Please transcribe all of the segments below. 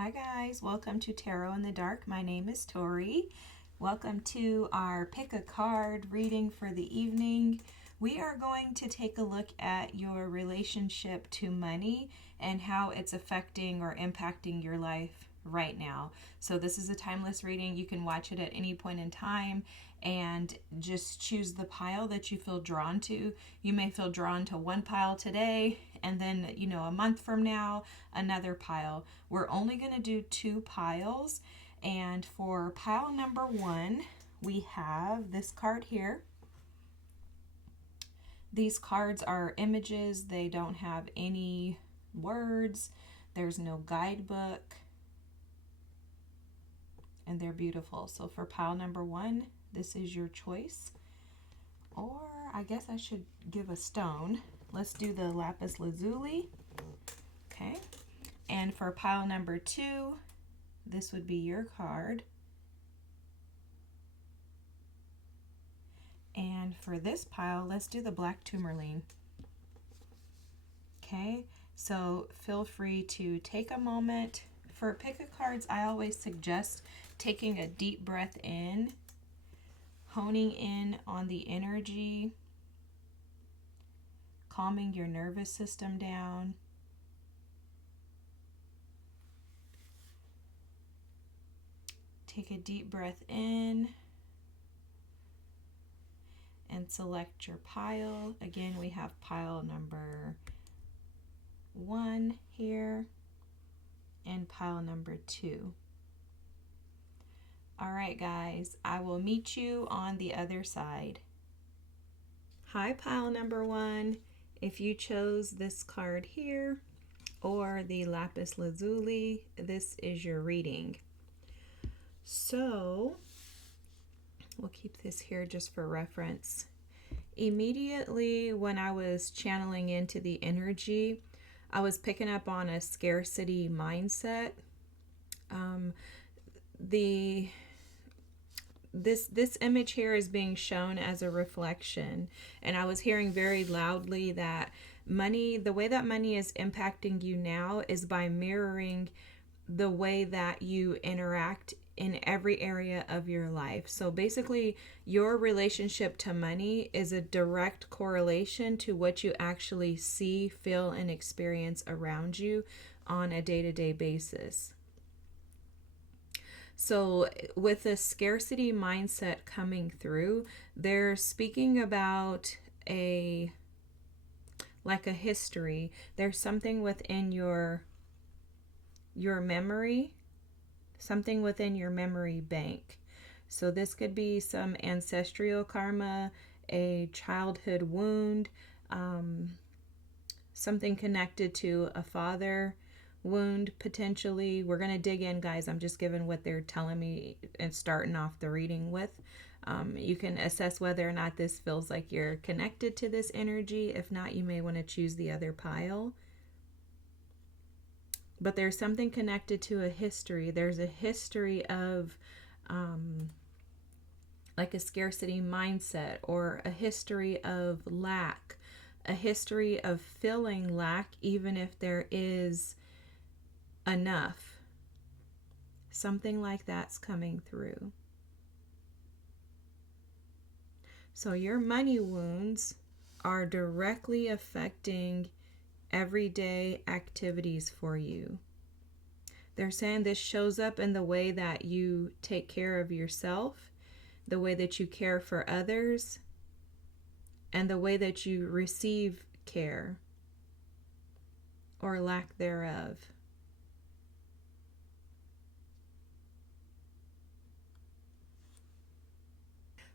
Hi guys, welcome to Tarot in the Dark. My name is Tori. Welcome to our pick a card reading for the evening. We are going to take a look at your relationship to money and how it's affecting or impacting your life right now. So this is a timeless reading. You can watch it at any point in time and just choose the pile that you feel drawn to. You may feel drawn to one pile today and then, a month from now, another pile. We're only going to do two piles. And for pile number one, we have this card here. These cards are images. They don't have any words. There's no guidebook. And they're beautiful. So for pile number one, this is your choice. Or I guess I should give a stone. Let's do the lapis lazuli. Okay. And for pile number two, this would be your card. And for this pile, let's do the black tourmaline. Okay, so feel free to take a moment. For pick a cards, I always suggest taking a deep breath in, honing in on the energy, calming your nervous system down. Take a deep breath in and select your pile. Again, we have pile number one here and pile number two. All right, guys, I will meet you on the other side. Hi, pile number one. If you chose this card here or the lapis lazuli, this is your reading. So we'll keep this here just for reference. Immediately when I was channeling into the energy, I was picking up on a scarcity mindset. This image here is being shown as a reflection, and I was hearing very loudly that the way that money is impacting you now is by mirroring the way that you interact in every area of your life. So basically, your relationship to money is a direct correlation to what you actually see, feel, and experience around you on a day-to-day basis. So with a scarcity mindset coming through, they're speaking about a history. There's something within your memory, something within your memory bank. So this could be some ancestral karma, a childhood wound, something connected to a father wound potentially. We're going to dig in, guys. I'm just giving what they're telling me and starting off the reading with. You can assess whether or not this feels like you're connected to this energy. If not, you may want to choose the other pile. But there's something connected to a history. There's a history of like a scarcity mindset, or a history of lack, a history of feeling lack even if there is enough. Something like that's coming through. So your money wounds are directly affecting everyday activities for you. They're saying this shows up in the way that you take care of yourself, the way that you care for others, and the way that you receive care or lack thereof.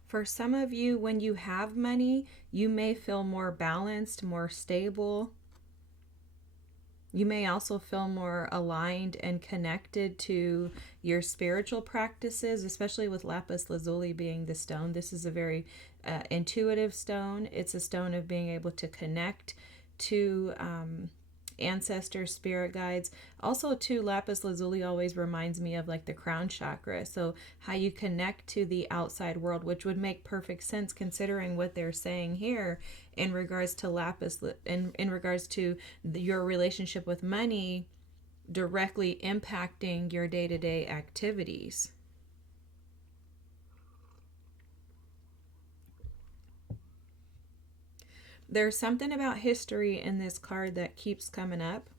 For some of you, when you have money, you may feel more balanced, more stable. You may also feel more aligned and connected to your spiritual practices, especially with lapis lazuli being the stone. This is a very intuitive stone. It's a stone of being able to connect to ancestors, spirit guides. Also, too, lapis lazuli always reminds me of like the crown chakra. So how you connect to the outside world, which would make perfect sense considering what they're saying here in regards to lapis, in regards to your relationship with money directly impacting your day-to-day activities. There's something about history in this card that keeps coming up.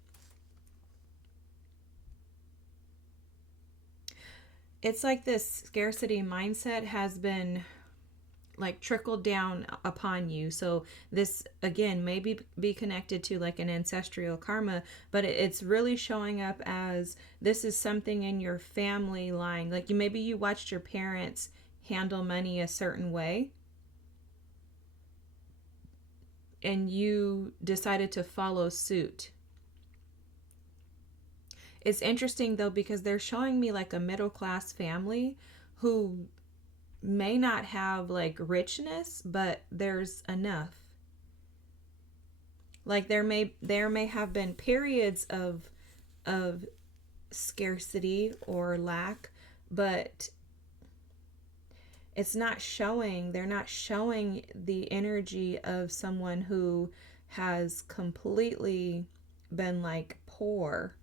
It's like this scarcity mindset has been like trickled down upon you. So this again may be connected to like an ancestral karma, but it's really showing up as this is something in your family line. Like maybe you watched your parents handle money a certain way and you decided to follow suit. It's interesting though, because they're showing me like a middle class family who may not have like richness, but there's enough. Like there may have been periods of scarcity or lack, but it's not showing, they're not showing the energy of someone who has completely been like poor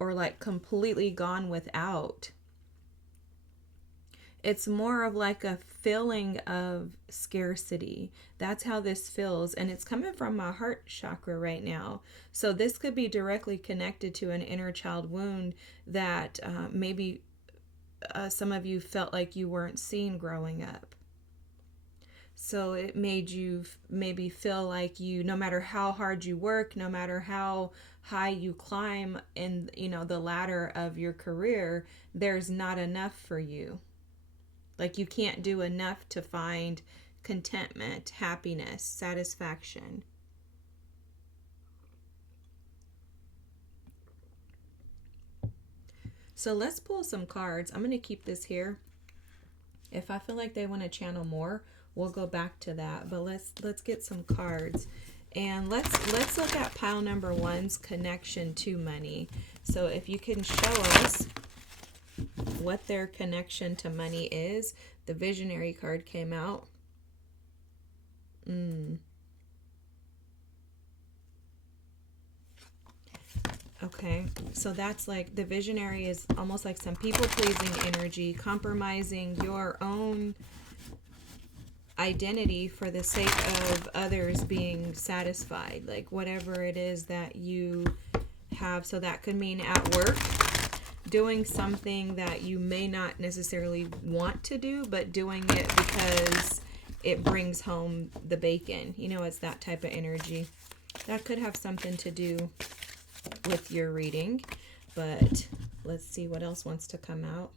or like completely gone without. It's more of like a feeling of scarcity. That's how this feels. And it's coming from my heart chakra right now. So this could be directly connected to an inner child wound that maybe some of you felt like you weren't seen growing up. So it made you maybe feel like you, no matter how hard you work, no matter how high you climb in, the ladder of your career, there's not enough for you. Like you can't do enough to find contentment, happiness, satisfaction. So let's pull some cards. I'm going to keep this here. If I feel like they want to channel more, we'll go back to that. But let's get some cards. And let's look at pile number 1's connection to money. So if you can show us what their connection to money is. The visionary card came out. Okay, so that's like the visionary is almost like some people-pleasing energy, compromising your own identity for the sake of others being satisfied, like whatever it is that you have. So that could mean at work, doing something that you may not necessarily want to do, but doing it because it brings home the bacon. It's that type of energy. That could have something to do with your reading, but let's see what else wants to come out.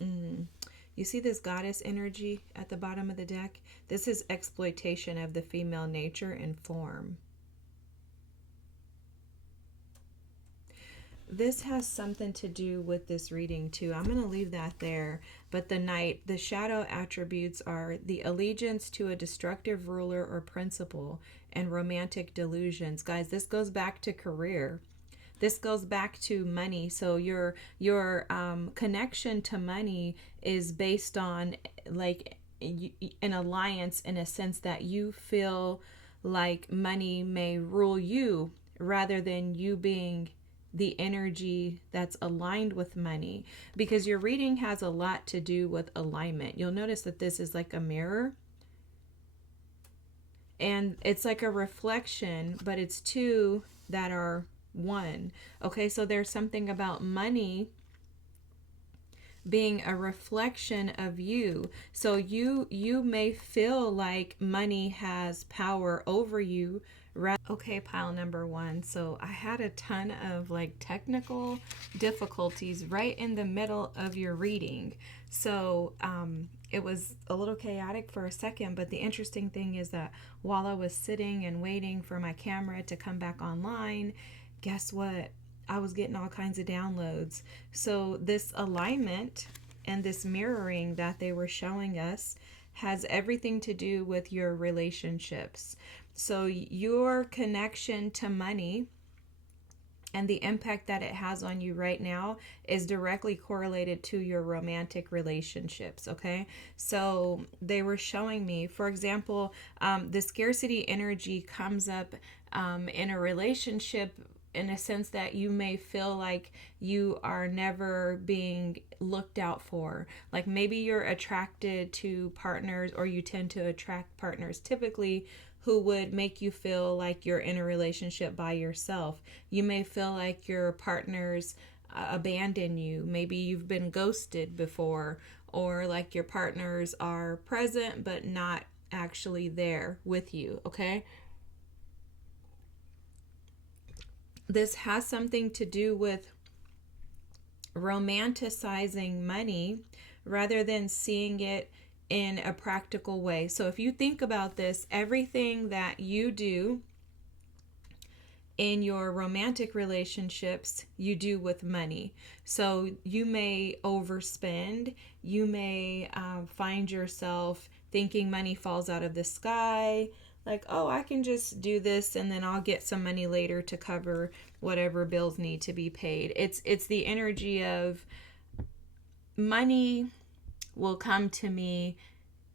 You see this goddess energy at the bottom of the deck? This is exploitation of the female nature in form. This has something to do with this reading too. I'm going to leave that there. But the Knight, the shadow attributes are the allegiance to a destructive ruler or principle and romantic delusions. Guys, this goes back to career. This goes back to money. So your connection to money is based on like an alliance, in a sense that you feel like money may rule you rather than you being the energy that's aligned with money, because your reading has a lot to do with alignment. You'll notice that this is like a mirror and it's like a reflection, but it's two that are one. Okay, so there's something about money being a reflection of you. So you may feel like money has power over you. Okay, pile number 1. So I had a ton of like technical difficulties right in the middle of your reading. So it was a little chaotic for a second, but the interesting thing is that while I was sitting and waiting for my camera to come back online, guess what? I was getting all kinds of downloads. So this alignment and this mirroring that they were showing us has everything to do with your relationships. So your connection to money and the impact that it has on you right now is directly correlated to your romantic relationships. Okay, so they were showing me, for example, the scarcity energy comes up in a relationship, in a sense that you may feel like you are never being looked out for. Like maybe you're attracted to partners, or you tend to attract partners typically who would make you feel like you're in a relationship by yourself. You may feel like your partners abandon you. Maybe you've been ghosted before, or like your partners are present but not actually there with you, okay? This has something to do with romanticizing money rather than seeing it in a practical way. So if you think about this, everything that you do in your romantic relationships, you do with money. So you may overspend. You may find yourself thinking money falls out of the sky. Like, oh, I can just do this and then I'll get some money later to cover whatever bills need to be paid. It's the energy of money will come to me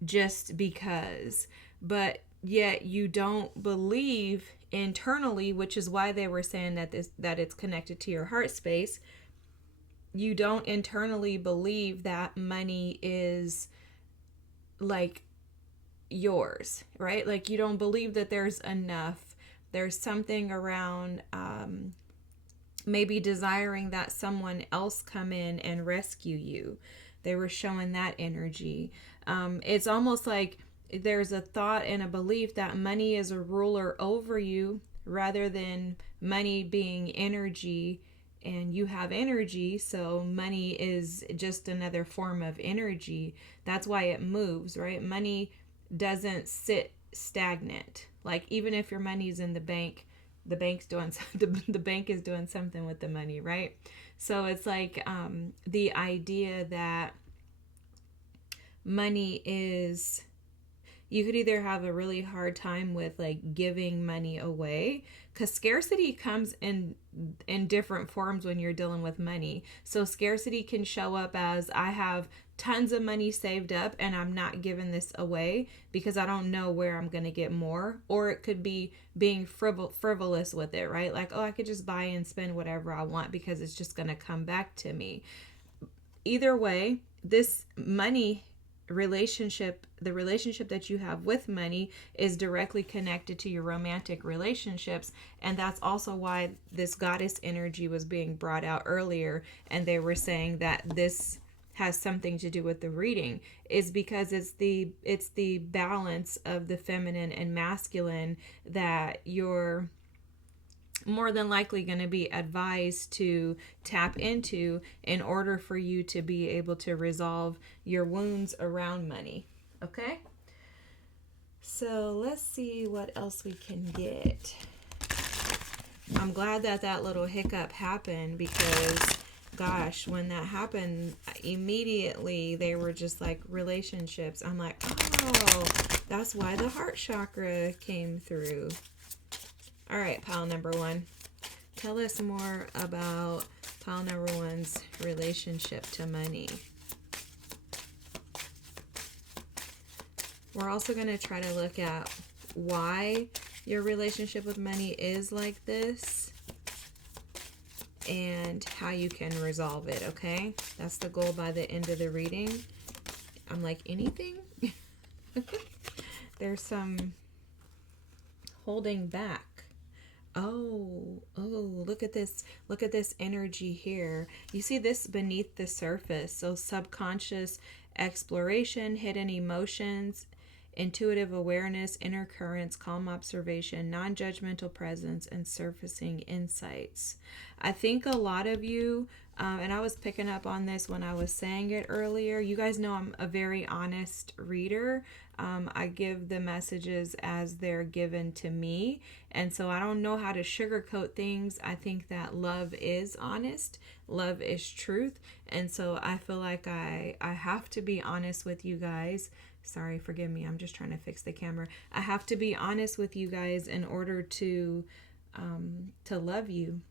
just because. But yet you don't believe internally, which is why they were saying that it's connected to your heart space. You don't internally believe that money is like yours, right? Like you don't believe that there's enough. There's something around maybe desiring that someone else come in and rescue you. They were showing that energy. It's almost like there's a thought and a belief that money is a ruler over you rather than money being energy, and you have energy, so money is just another form of energy. That's why it moves, right? Money doesn't sit stagnant. Like even if your money's in the bank's doing the bank is doing something with the money, right? So it's like the idea that money is, you could either have a really hard time with like giving money away, because scarcity comes in different forms when you're dealing with money. So scarcity can show up as, I have tons of money saved up and I'm not giving this away because I don't know where I'm going to get more. Or it could be being frivolous with it, right? Like, oh, I could just buy and spend whatever I want because it's just going to come back to me. Either way, this money relationship, the relationship that you have with money, is directly connected to your romantic relationships. And that's also why this goddess energy was being brought out earlier, and they were saying that this has something to do with the reading, is because it's the balance of the feminine and masculine that you're more than likely going to be advised to tap into in order for you to be able to resolve your wounds around money. Okay? So let's see what else we can get. I'm glad that little hiccup happened, because gosh, when that happened, immediately they were just like relationships. I'm like, oh, that's why the heart chakra came through. All right, pile number one. Tell us more about pile number one's relationship to money. We're also going to try to look at why your relationship with money is like this and how you can resolve it, okay? That's the goal by the end of the reading. I'm like, anything? There's some holding back. Oh, look at this. Look at this energy here. You see this beneath the surface. So subconscious exploration, hidden emotions, intuitive awareness, inner currents, calm observation, non-judgmental presence, and surfacing insights. I think a lot of you, and I was picking up on this when I was saying it earlier, you guys know I'm a very honest reader. I give the messages as they're given to me. And so I don't know how to sugarcoat things. I think that love is honest. Love is truth. And so I feel like I have to be honest with you guys. Sorry, forgive me. I'm just trying to fix the camera. I have to be honest with you guys in order to love you.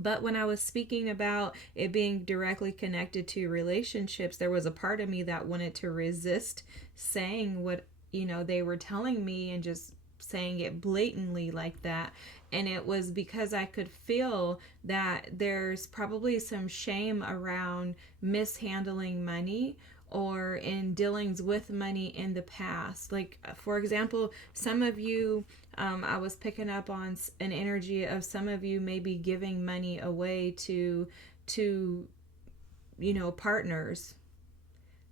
But when I was speaking about it being directly connected to relationships, there was a part of me that wanted to resist saying what, they were telling me and just saying it blatantly like that. And it was because I could feel that there's probably some shame around mishandling money or in dealings with money in the past. Like, for example, some of you, I was picking up on an energy of some of you maybe giving money away to partners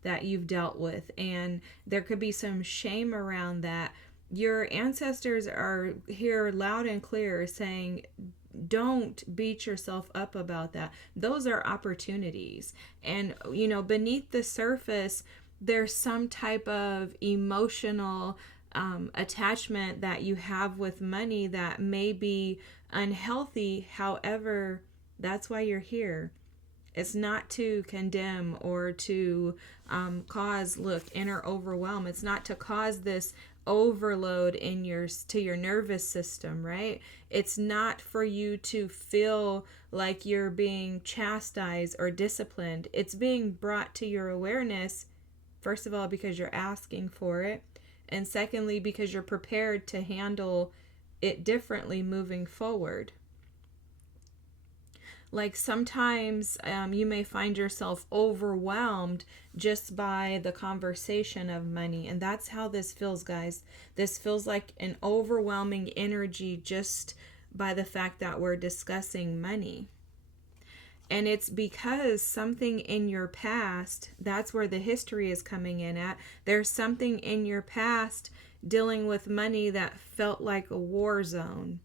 that you've dealt with, and there could be some shame around that. Your ancestors are here loud and clear saying, don't beat yourself up about that. Those are opportunities. And, beneath the surface, there's some type of emotional attachment that you have with money that may be unhealthy. However, that's why you're here. It's not to condemn or to cause inner overwhelm. It's not to cause this overload to your nervous system, right? It's not for you to feel like you're being chastised or disciplined. It's being brought to your awareness, first of all, because you're asking for it, and secondly, because you're prepared to handle it differently moving forward. Like sometimes you may find yourself overwhelmed just by the conversation of money. And that's how this feels, guys. This feels like an overwhelming energy just by the fact that we're discussing money. And it's because something in your past, that's where the history is coming in at. There's something in your past dealing with money that felt like a war zone.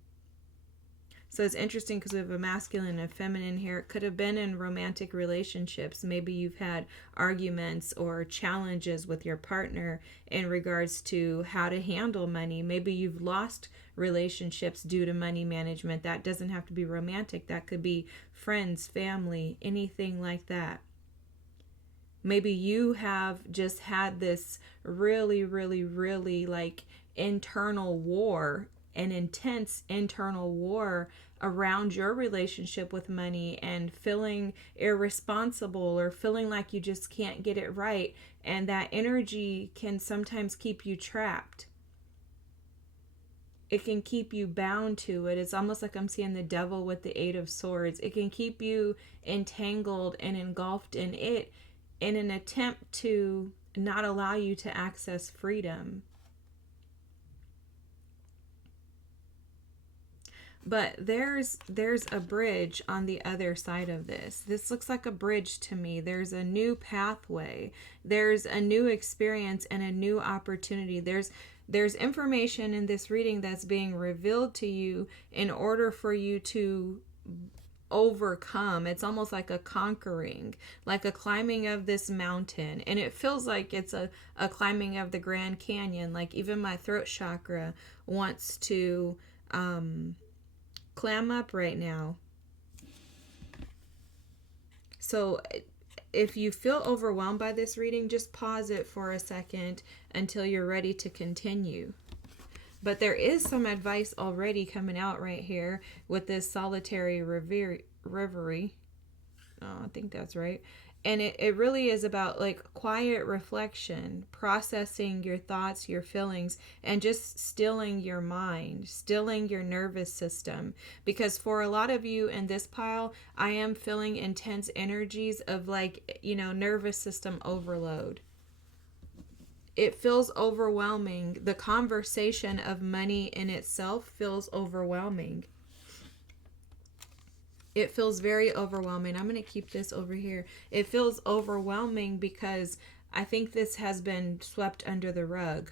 So it's interesting because we have a masculine and a feminine here. It could have been in romantic relationships. Maybe you've had arguments or challenges with your partner in regards to how to handle money. Maybe you've lost relationships due to money management. That doesn't have to be romantic. That could be friends, family, anything like that. Maybe you have just had this really, really, really internal war, an intense internal war around your relationship with money, and feeling irresponsible or feeling like you just can't get it right. And that energy can sometimes keep you trapped. It can keep you bound to it. It's almost like I'm seeing the devil with the 8 of Swords. It can keep you entangled and engulfed in it in an attempt to not allow you to access freedom. But there's a bridge on the other side of this. This looks like a bridge to me. There's a new pathway. There's a new experience and a new opportunity. There's information in this reading that's being revealed to you in order for you to overcome. It's almost like a conquering, like a climbing of this mountain. And it feels like it's a climbing of the Grand Canyon. Like even my throat chakra wants to clam up right now. So if you feel overwhelmed by this reading, just pause it for a second until you're ready to continue. But there is some advice already coming out right here with this solitary reverie. Oh, I think that's right. And it really is about quiet reflection, processing your thoughts, your feelings, and just stilling your mind, stilling your nervous system. Because for a lot of you in this pile, I am feeling intense energies of nervous system overload. It feels overwhelming. The conversation of money in itself feels overwhelming. It feels very overwhelming. I'm going to keep this over here. It feels overwhelming because I think this has been swept under the rug.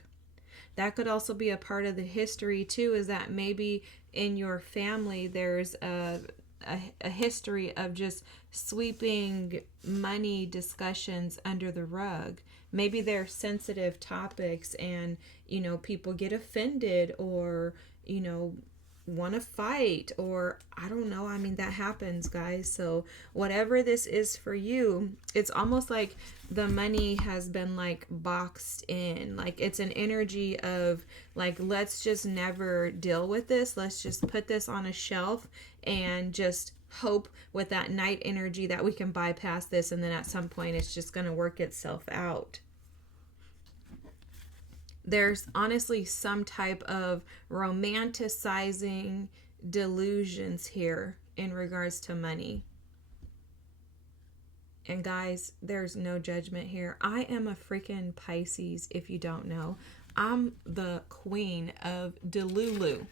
That could also be a part of the history too, is that maybe in your family there's a history of just sweeping money discussions under the rug. Maybe they're sensitive topics and, people get offended or, want to fight, or I don't know. I mean, that happens, guys. So whatever this is for you, it's almost like the money has been like boxed in. Like it's an energy of like, let's just never deal with this. Let's just put this on a shelf and just hope with that night energy that we can bypass this, and then at some point it's just going to work itself out. There's honestly some type of romanticizing delusions here in regards to money. And guys, there's no judgment here. I am a freaking Pisces, if you don't know. I'm the queen of Delulu.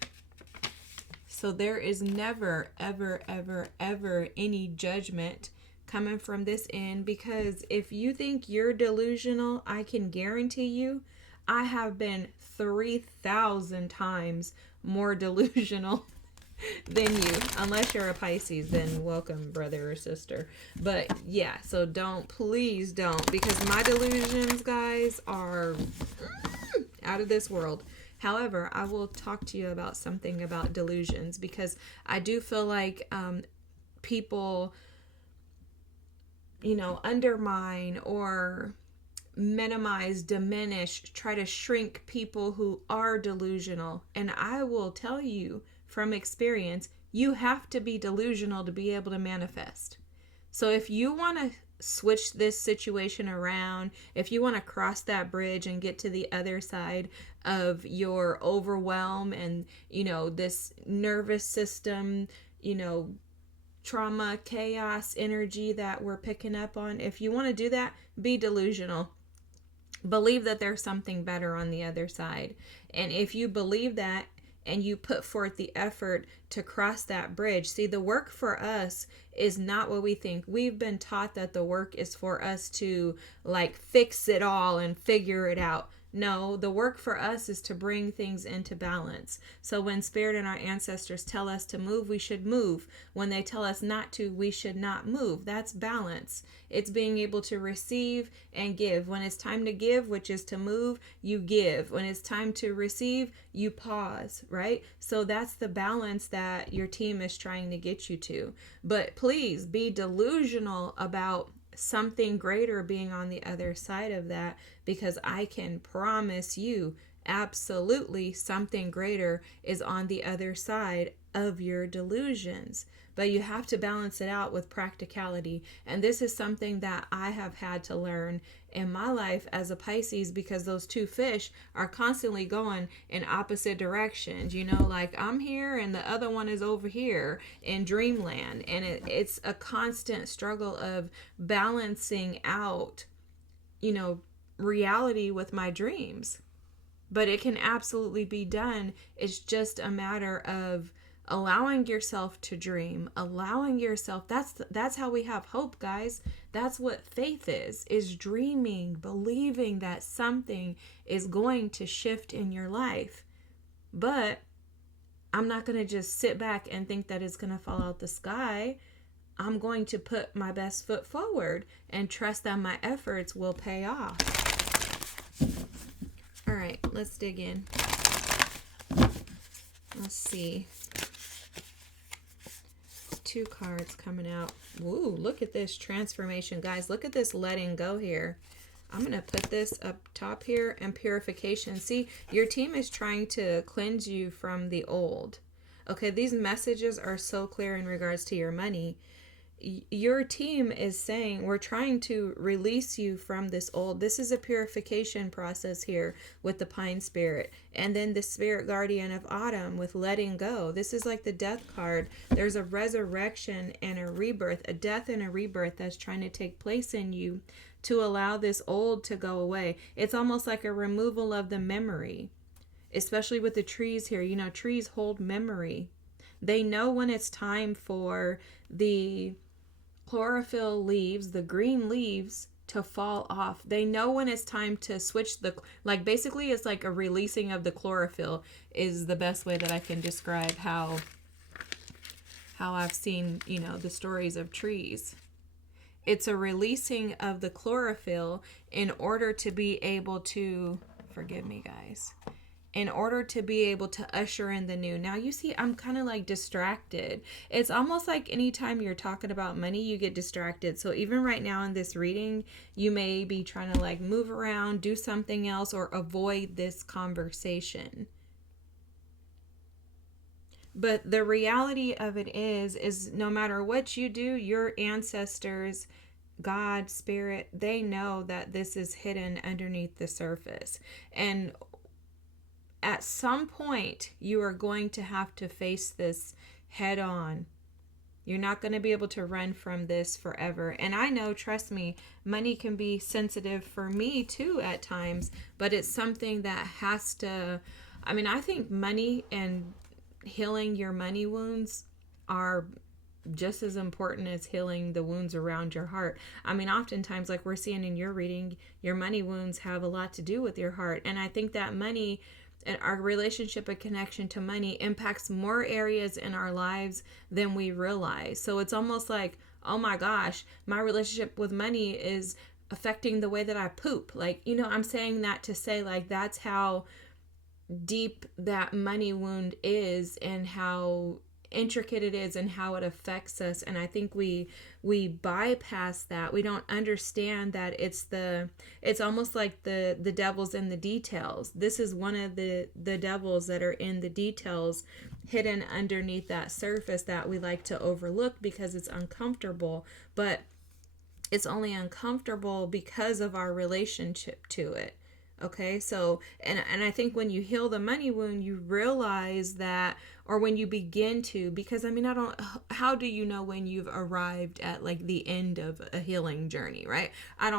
So there is never, ever, ever, ever any judgment coming from this end, because if you think you're delusional, I can guarantee you I have been 3,000 times more delusional than you. Unless you're a Pisces, then welcome, brother or sister. But yeah, so please don't, because my delusions, guys, are out of this world. However, I will talk to you about something about delusions, because I do feel like people, undermine or minimize, diminish, try to shrink people who are delusional. And I will tell you from experience, you have to be delusional to be able to manifest. So if you want to switch this situation around, if you want to cross that bridge and get to the other side of your overwhelm and, this nervous system, trauma, chaos energy that we're picking up on, if you want to do that, be delusional. Believe that there's something better on the other side. And if you believe that and you put forth the effort to cross that bridge, see, the work for us is not what we think. We've been taught that the work is for us to like fix it all and figure it out. No, the work for us is to bring things into balance. So when Spirit and our ancestors tell us to move, we should move. When they tell us not to, we should not move. That's balance. It's being able to receive and give. When it's time to give, which is to move, you give. When it's time to receive, you pause, right? So that's the balance that your team is trying to get you to. But please be delusional about something greater being on the other side of that, because I can promise you absolutely something greater is on the other side of your delusions. But you have to balance it out with practicality. And this is something that I have had to learn in my life as a Pisces, because those two fish are constantly going in opposite directions. Like I'm here and the other one is over here in dreamland. And it's a constant struggle of balancing out, reality with my dreams. But it can absolutely be done. It's just a matter of allowing yourself to dream, allowing yourself. That's how we have hope, guys. That's what faith is dreaming, believing that something is going to shift in your life. But I'm not going to just sit back and think that it's going to fall out the sky. I'm going to put my best foot forward and trust that my efforts will pay off. All right, let's dig in. Let's see. 2 cards coming out. Woo, look at this transformation, guys. Look at this letting go here. I'm going to put this up top here, and purification. See, your team is trying to cleanse you from the old. Okay, these messages are so clear in regards to your money. Your team is saying, we're trying to release you from this old. This is a purification process here with the pine spirit. And then the spirit guardian of autumn with letting go. This is like the death card. There's a resurrection and a rebirth, a death and a rebirth that's trying to take place in you to allow this old to go away. It's almost like a removal of the memory, especially with the trees here. Trees hold memory. They know when it's time for the chlorophyll leaves, the green leaves, to fall off. They know when it's time to switch basically it's like a releasing of the chlorophyll is the best way that I can describe how I've seen, the stories of trees. It's a releasing of the chlorophyll in order to be able to, forgive me guys, in order to be able to usher in the new. Now, you see, I'm kind of like distracted. It's almost like anytime you're talking about money, you get distracted. So even right now in this reading, you may be trying to like move around, do something else, or avoid this conversation. But the reality of it is no matter what you do, your ancestors, God, Spirit, they know that this is hidden underneath the surface. And at some point, you are going to have to face this head on. You're not going to be able to run from this forever. And I know, trust me, money can be sensitive for me too at times, but it's something that has to, I think money and healing your money wounds are just as important as healing the wounds around your heart. Oftentimes, like we're seeing in your reading, your money wounds have a lot to do with your heart. And I think that money and our relationship and connection to money impacts more areas in our lives than we realize. So it's almost like, oh my gosh, my relationship with money is affecting the way that I poop. Like, I'm saying that to say, like, that's how deep that money wound is and how intricate it is and how it affects us. And I think we bypass that. We don't understand that it's almost like the devil's in the details. This is one of the devils that are in the details, hidden underneath that surface that we like to overlook because it's uncomfortable. But it's only uncomfortable because of our relationship to it. Okay, so, and I think when you heal the money wound, you realize that, or when you begin to, because how do you know when you've arrived at like the end of a healing journey, right? I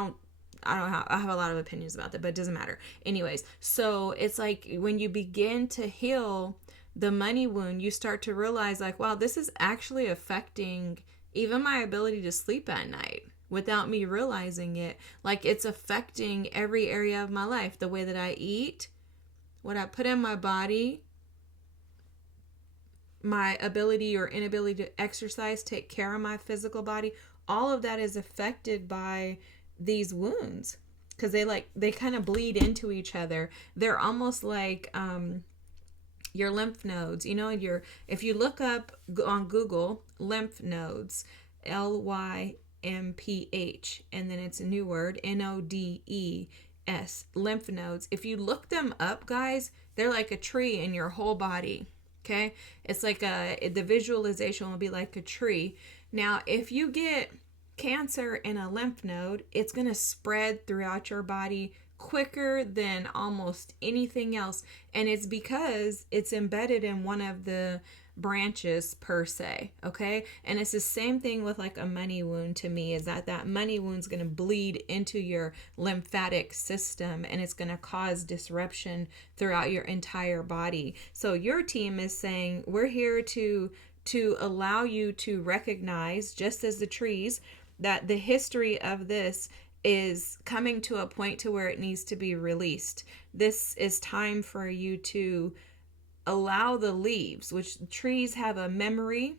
have a lot of opinions about that, but it doesn't matter. Anyways, so it's like when you begin to heal the money wound, you start to realize like, wow, this is actually affecting even my ability to sleep at night. Without me realizing it, like it's affecting every area of my life. The way that I eat, what I put in my body, my ability or inability to exercise, take care of my physical body, all of that is affected by these wounds because they kind of bleed into each other. They're almost like your lymph nodes. If you look up on Google lymph nodes, LYMPH, and then it's a new word, NODES, lymph nodes. If you look them up, guys, they're like a tree in your whole body. Okay, it's like the visualization will be like a tree. Now, if you get cancer in a lymph node, it's going to spread throughout your body quicker than almost anything else, and it's because it's embedded in one of the branches per se. Okay, and it's the same thing with like a money wound. To me, is that money wound's going to bleed into your lymphatic system, and it's going to cause disruption throughout your entire body. So your team is saying, we're here to allow you to recognize, just as the trees, that the history of this is coming to a point to where it needs to be released. This is time for you to allow the leaves, which trees have a memory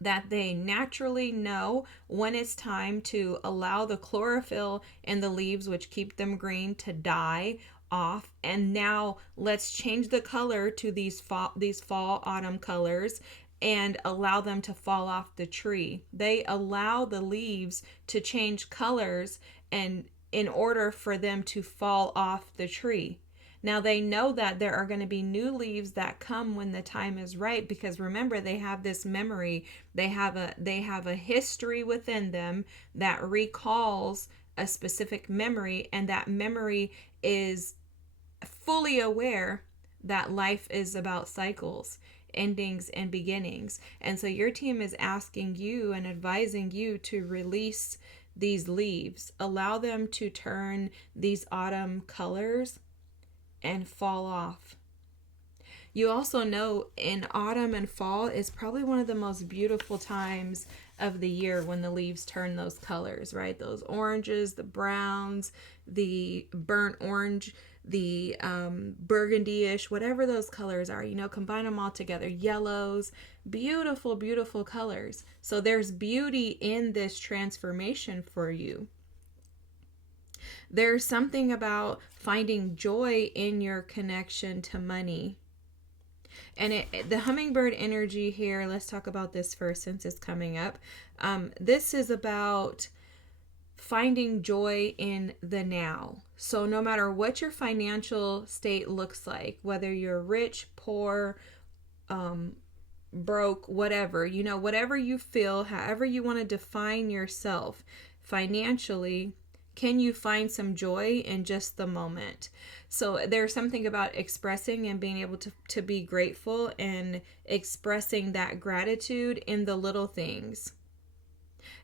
that they naturally know when it's time to allow the chlorophyll in the leaves, which keep them green, to die off. And now let's change the color to these fall autumn colors and allow them to fall off the tree. They allow the leaves to change colors and in order for them to fall off the tree. Now they know that there are going to be new leaves that come when the time is right, because remember, they have this memory. They have a history within them that recalls a specific memory, and that memory is fully aware that life is about cycles, endings and beginnings. And so your team is asking you and advising you to release these leaves, allow them to turn these autumn colors and fall off. You also know in autumn and fall is probably one of the most beautiful times of the year when the leaves turn those colors, right? Those oranges, the browns, the burnt orange, the burgundy-ish, whatever those colors are, combine them all together. Yellows, beautiful, beautiful colors. So there's beauty in this transformation for you. There's something about finding joy in your connection to money. And the hummingbird energy here, let's talk about this first since it's coming up. This is about finding joy in the now. So no matter what your financial state looks like, whether you're rich, poor, broke, whatever, whatever you feel, however you want to define yourself financially, can you find some joy in just the moment? So there's something about expressing and being able to be grateful and expressing that gratitude in the little things.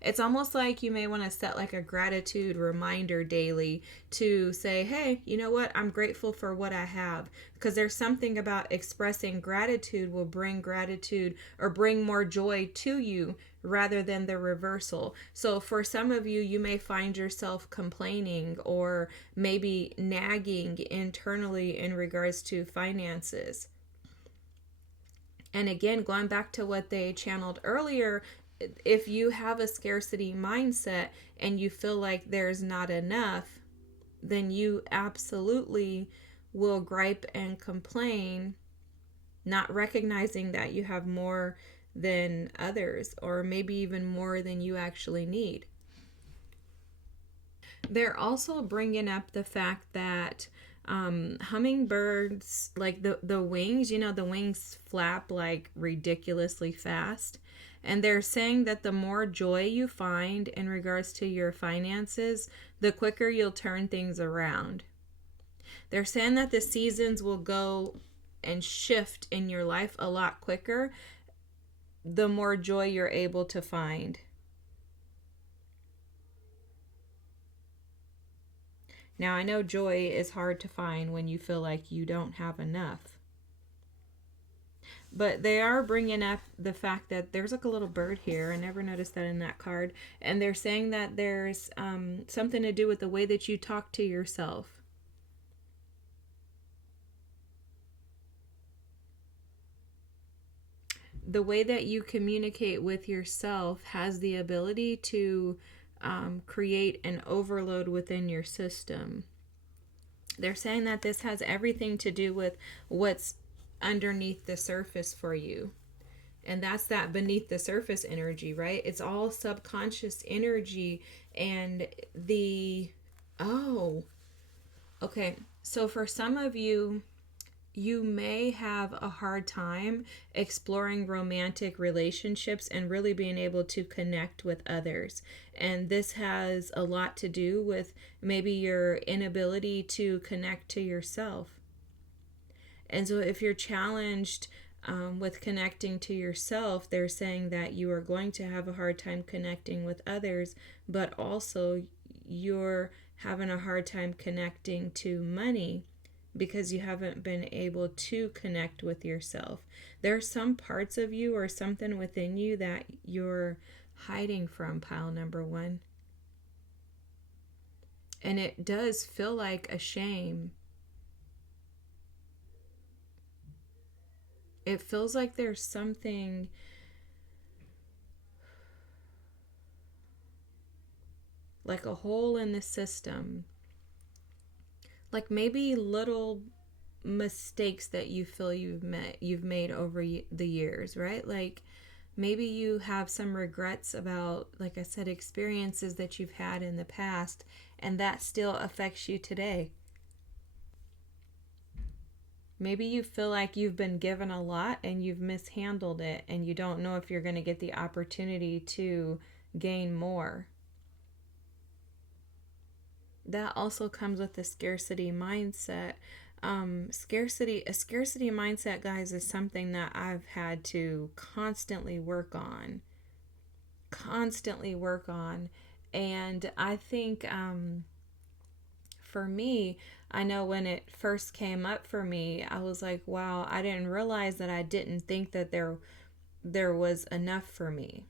It's almost like you may want to set like a gratitude reminder daily to say, hey, you know what? I'm grateful for what I have. Because there's something about expressing gratitude will bring gratitude or bring more joy to you rather than the reversal. So for some of you, you may find yourself complaining or maybe nagging internally in regards to finances. And again, going back to what they channeled earlier, if you have a scarcity mindset and you feel like there's not enough, then you absolutely will gripe and complain, not recognizing that you have more than others, or maybe even more than you actually need. They're also bringing up the fact that hummingbirds, like the wings, the wings flap like ridiculously fast. And they're saying that the more joy you find in regards to your finances, the quicker you'll turn things around. They're saying that the seasons will go and shift in your life a lot quicker the more joy you're able to find. Now, I know joy is hard to find when you feel like you don't have enough. But they are bringing up the fact that there's like a little bird here. I never noticed that in that card. And they're saying that there's something to do with the way that you talk to yourself. The way that you communicate with yourself has the ability to create an overload within your system. They're saying that this has everything to do with what's underneath the surface for you. And that's that beneath the surface energy, right? It's all subconscious energy. And okay. So for some of you, you may have a hard time exploring romantic relationships and really being able to connect with others. And this has a lot to do with maybe your inability to connect to yourself. And so if you're challenged with connecting to yourself, they're saying that you are going to have a hard time connecting with others, but also you're having a hard time connecting to money because you haven't been able to connect with yourself. There are some parts of you or something within you that you're hiding from, pile number one. And it does feel like a shame. It feels like there's something like a hole in the system. Like maybe little mistakes that you feel you've made over the years, right? Like maybe you have some regrets about, like I said, experiences that you've had in the past, and that still affects you today. Maybe you feel like you've been given a lot and you've mishandled it, and you don't know if you're going to get the opportunity to gain more. That also comes with the scarcity mindset. A scarcity mindset, guys, is something that I've had to constantly work on. And I think for me, I know when it first came up for me, I was like, wow, I didn't realize that I didn't think that there was enough for me.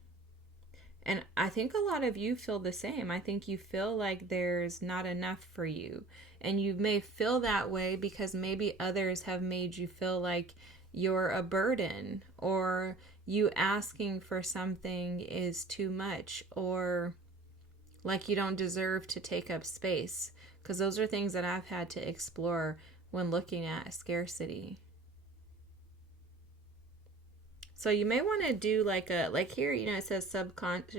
And I think a lot of you feel the same. I think you feel like there's not enough for you. And you may feel that way because maybe others have made you feel like you're a burden, or you asking for something is too much, or like you don't deserve to take up space, because those are things that I've had to explore when looking at scarcity. So you may want to do like here, it says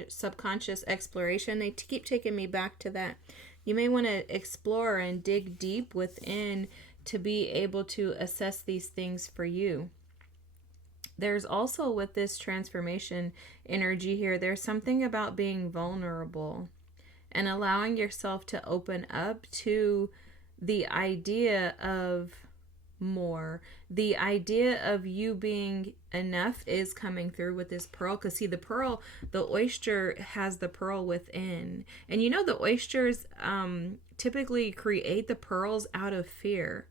subconscious exploration. They keep taking me back to that. You may want to explore and dig deep within to be able to assess these things for you. There's also, with this transformation energy here, there's something about being vulnerable and allowing yourself to open up to the idea of more. The idea of you being enough is coming through with this pearl. Because see, the oyster has the pearl within. And the oysters typically create the pearls out of fear.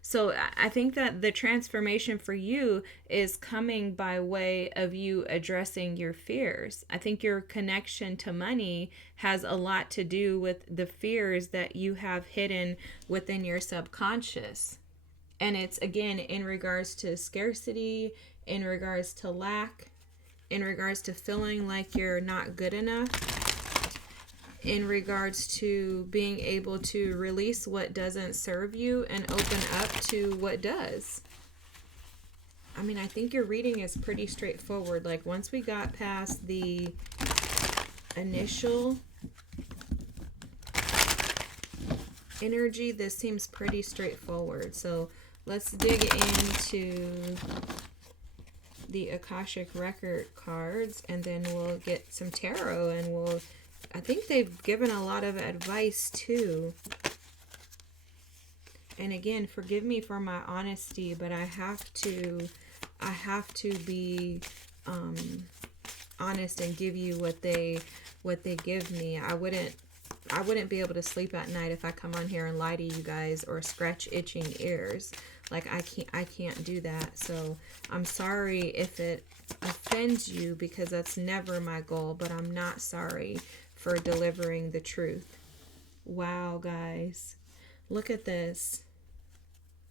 So I think that the transformation for you is coming by way of you addressing your fears. I think your connection to money has a lot to do with the fears that you have hidden within your subconscious. And it's, again, in regards to scarcity, in regards to lack, in regards to feeling like you're not good enough, in regards to being able to release what doesn't serve you and open up to what does. I mean, I think your reading is pretty straightforward. Like, once we got past the initial energy, this seems pretty straightforward. So let's dig into the Akashic Record cards, and then we'll get some tarot, and I think they've given a lot of advice too. And again, forgive me for my honesty, but I have to be honest and give you what they give me. I wouldn't be able to sleep at night if I come on here and lie to you guys or scratch itching ears. Like, I can't do that. So I'm sorry if it offends you, because that's never my goal, but I'm not sorry for delivering the truth. Wow, guys. Look at this.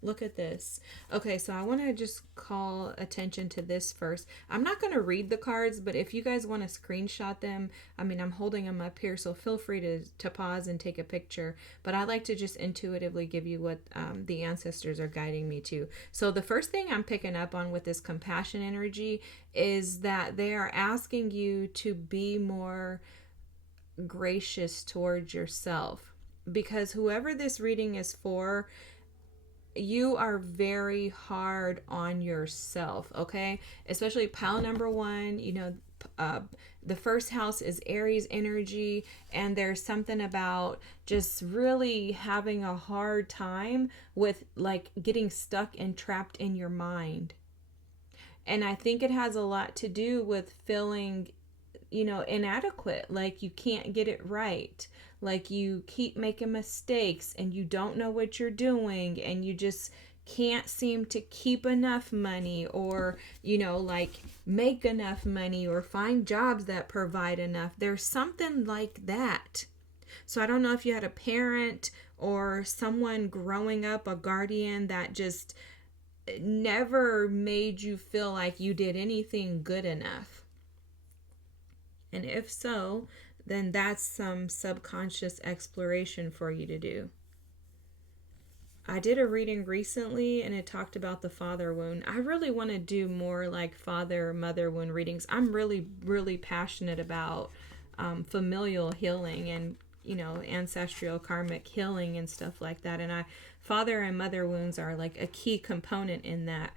Look at this. Okay, so I want to just call attention to this first. I'm not going to read the cards, but if you guys want to screenshot them, I mean, I'm holding them up here, so feel free to pause and take a picture. But I like to just intuitively give you what the ancestors are guiding me to. So the first thing I'm picking up on with this compassion energy is that they are asking you to be more gracious towards yourself, because whoever this reading is for, you are very hard on yourself, okay? Especially pile number 1, the first house is Aries energy, and there's something about just really having a hard time with like getting stuck and trapped in your mind. And I think it has a lot to do with feeling inadequate, like you can't get it right, like you keep making mistakes and you don't know what you're doing, and you just can't seem to keep enough money, or like make enough money, or find jobs that provide enough. There's something like that. So I don't know if you had a parent or someone growing up, a guardian, that just never made you feel like you did anything good enough. And if so, then that's some subconscious exploration for you to do. I did a reading recently, and it talked about the father wound. I really want to do more like father-mother wound readings. I'm really, really passionate about familial healing and, ancestral karmic healing and stuff like that. And father and mother wounds are like a key component in that.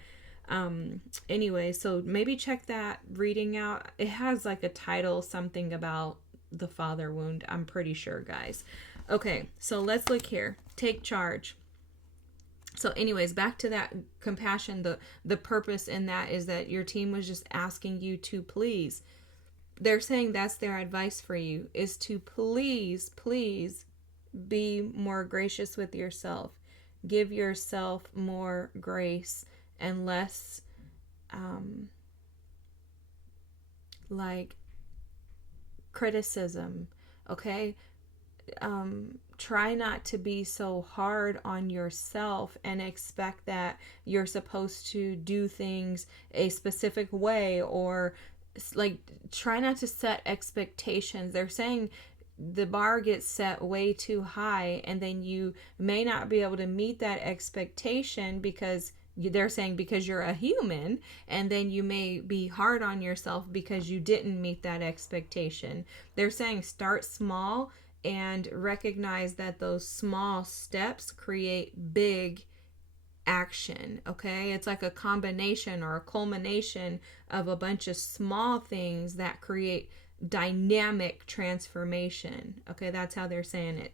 Anyway, so maybe check that reading out. It has like a title, something about the father wound, I'm pretty sure, guys. Okay, so let's look here. Take charge. So anyways, back to that compassion. The purpose in that is that your team was just asking you to please. They're saying that's their advice for you, is to please be more gracious with yourself. Give yourself more grace and less like criticism, okay? Try not to be so hard on yourself and expect that you're supposed to do things a specific way, or like try not to set expectations. They're saying the bar gets set way too high, and then you may not be able to meet that expectation because they're saying because you're a human, and then you may be hard on yourself because you didn't meet that expectation. They're saying start small and recognize that those small steps create big action. Okay, it's like a combination or a culmination of a bunch of small things that create dynamic transformation. Okay, that's how they're saying it.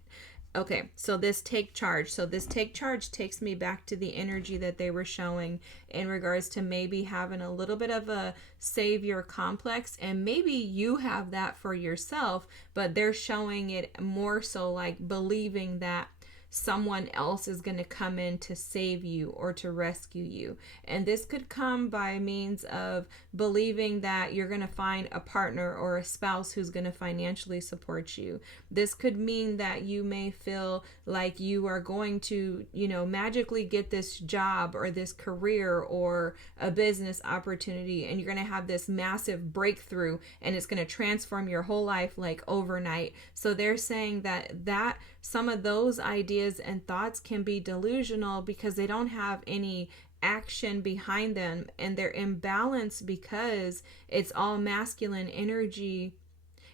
Okay, so this take charge. So this take charge takes me back to the energy that they were showing in regards to maybe having a little bit of a savior complex, and maybe you have that for yourself, but they're showing it more so like believing that someone else is going to come in to save you or to rescue you. And this could come by means of believing that you're going to find a partner or a spouse who's going to financially support you. This could mean that you may feel like you are going to, magically get this job or this career or a business opportunity, and you're going to have this massive breakthrough, and it's going to transform your whole life like overnight. So they're saying that some of those ideas and thoughts can be delusional because they don't have any action behind them, and they're imbalanced because it's all masculine energy.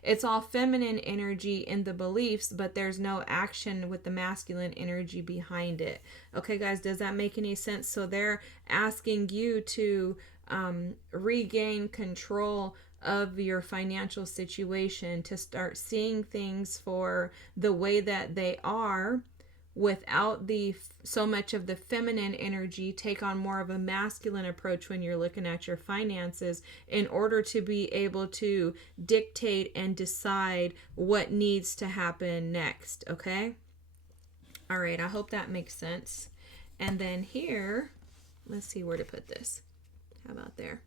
It's all feminine energy in the beliefs, but there's no action with the masculine energy behind it. Okay, guys, does that make any sense? So they're asking you to regain control of your financial situation, to start seeing things for the way that they are without so much of the feminine energy. Take on more of a masculine approach when you're looking at your finances, in order to be able to dictate and decide what needs to happen next. Okay, all right, I hope that makes sense. And then here, let's see where to put this. How about there?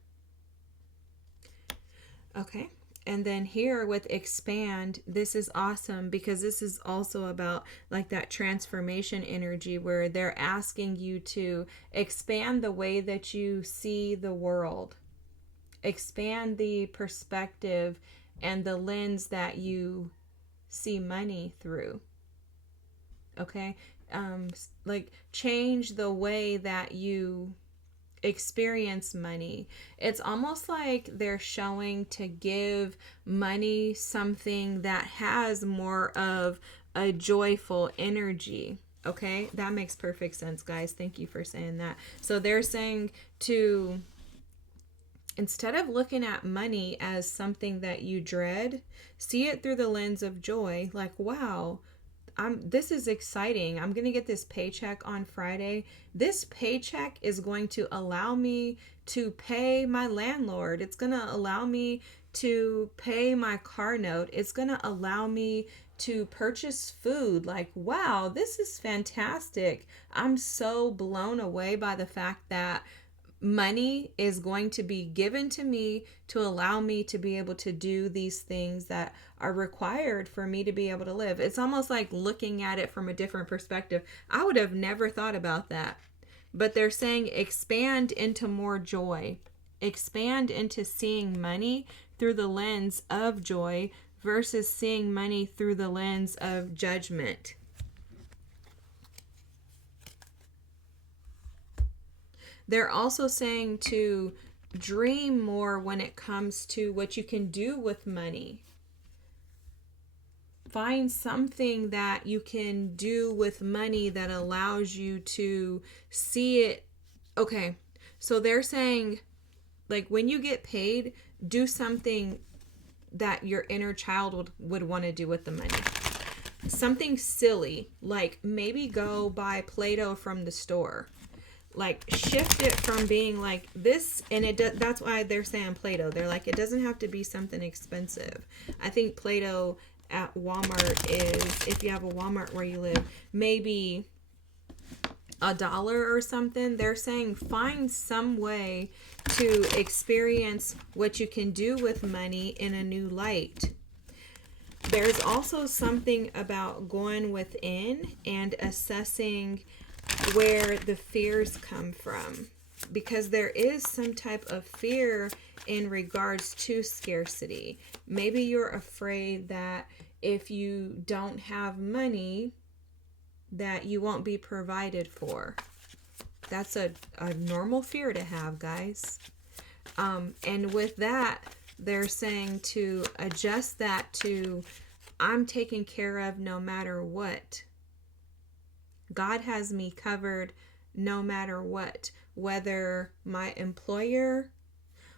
Okay. And then here with expand, this is awesome because this is also about like that transformation energy where they're asking you to expand the way that you see the world. Expand the perspective and the lens that you see money through. Okay? Like change the way that you experience money. It's almost like they're showing to give money something that has more of a joyful energy. Okay, that makes perfect sense, guys. Thank you for saying that. So they're saying to, instead of looking at money as something that you dread, see it through the lens of joy. Like, wow, this is exciting. I'm going to get this paycheck on Friday. This paycheck is going to allow me to pay my landlord. It's going to allow me to pay my car note. It's going to allow me to purchase food. Like, wow, this is fantastic. I'm so blown away by the fact that money is going to be given to me to allow me to be able to do these things that are required for me to be able to live. It's almost like looking at it from a different perspective. I would have never thought about that. But they're saying expand into more joy. Expand into seeing money through the lens of joy versus seeing money through the lens of judgment. They're also saying to dream more when it comes to what you can do with money. Find something that you can do with money that allows you to see it. Okay, so they're saying, like, when you get paid, do something that your inner child would want to do with the money. Something silly, like maybe go buy Play-Doh from the store. Like shift it from being like this, and that's why they're saying Play-Doh. They're like, it doesn't have to be something expensive. I think Play-Doh at Walmart is, if you have a Walmart where you live, maybe $1 or something. They're saying find some way to experience what you can do with money in a new light. There's also something about going within and assessing where the fears come from, because there is some type of fear in regards to scarcity. Maybe you're afraid that if you don't have money, that you won't be provided for. That's a normal fear to have, guys. And with that, they're saying to adjust that to, I'm taken care of no matter what. God has me covered no matter what. Whether my employer,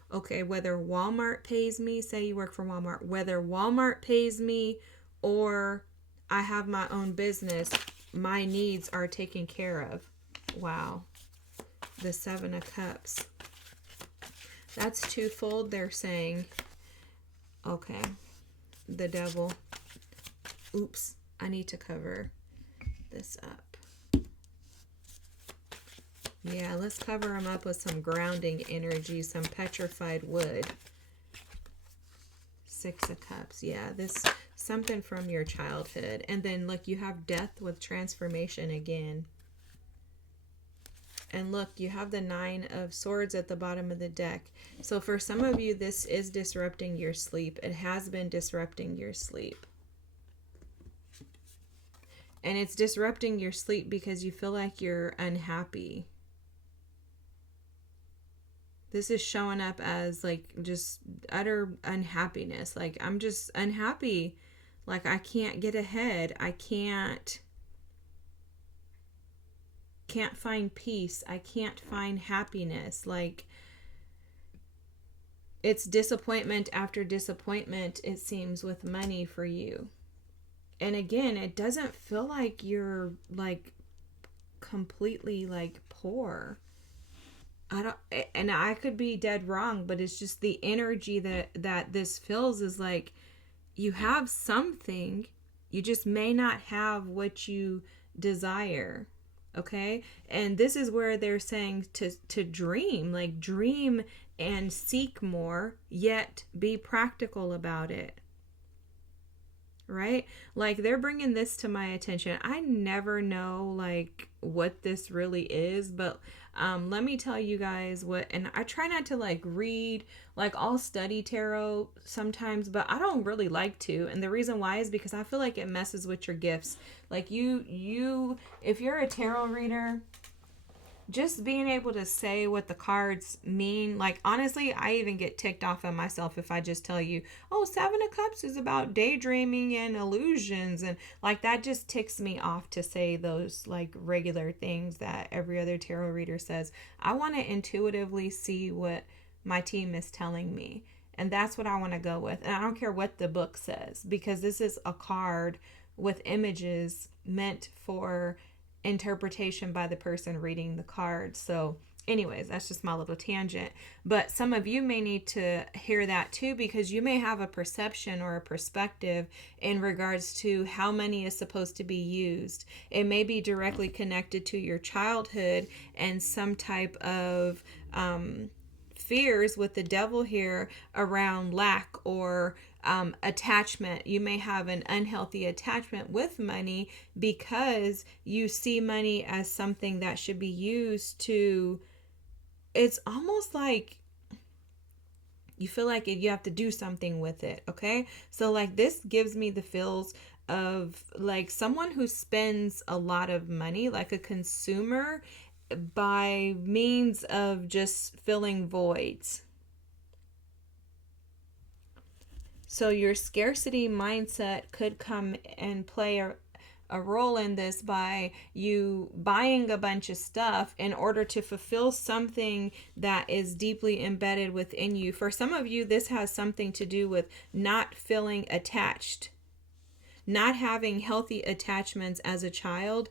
whether Walmart pays me, say you work for Walmart, whether Walmart pays me or I have my own business, my needs are taken care of. Wow. The 7 of Cups. That's twofold. They're saying, okay, the Devil. Oops, I need to cover this up. Yeah, let's cover them up with some grounding energy, some petrified wood. 6 of Cups. Yeah, this something from your childhood. And then look, you have Death with transformation again. And look, you have the 9 of Swords at the bottom of the deck. So for some of you, this is disrupting your sleep. It has been disrupting your sleep. And it's disrupting your sleep because you feel like you're unhappy. This is showing up as like just utter unhappiness. Like, I'm just unhappy. Like, I can't get ahead. I can't find peace. I can't find happiness. Like, it's disappointment after disappointment, it seems, with money for you. And again, it doesn't feel like you're like completely like poor. I could be dead wrong, but it's just the energy that this feels is like you have something, you just may not have what you desire. Okay? And this is where they're saying to dream, like dream and seek more, yet be practical about it. Right? Like, they're bringing this to my attention. I never know like what this really is, but let me tell you guys what, and I try not to like read, like I'll study tarot sometimes, but I don't really like to. And the reason why is because I feel like it messes with your gifts. Like you, if you're a tarot reader, just being able to say what the cards mean, like honestly, I even get ticked off at myself if I just tell you, oh, 7 of Cups is about daydreaming and illusions, and like that just ticks me off to say those like regular things that every other tarot reader says. I want to intuitively see what my team is telling me, and that's what I want to go with. And I don't care what the book says, because this is a card with images meant for interpretation by the person reading the card. So anyways, that's just my little tangent. But some of you may need to hear that too, because you may have a perception or a perspective in regards to how money is supposed to be used. It may be directly connected to your childhood and some type of fears with the Devil here around lack or attachment. You may have an unhealthy attachment with money because you see money as something that should be used to, it's almost like you feel like you have to do something with it. Okay. So like this gives me the feels of like someone who spends a lot of money, like a consumer, by means of just filling voids. So your scarcity mindset could come and play a role in this by you buying a bunch of stuff in order to fulfill something that is deeply embedded within you. For some of you, this has something to do with not feeling attached, not having healthy attachments as a child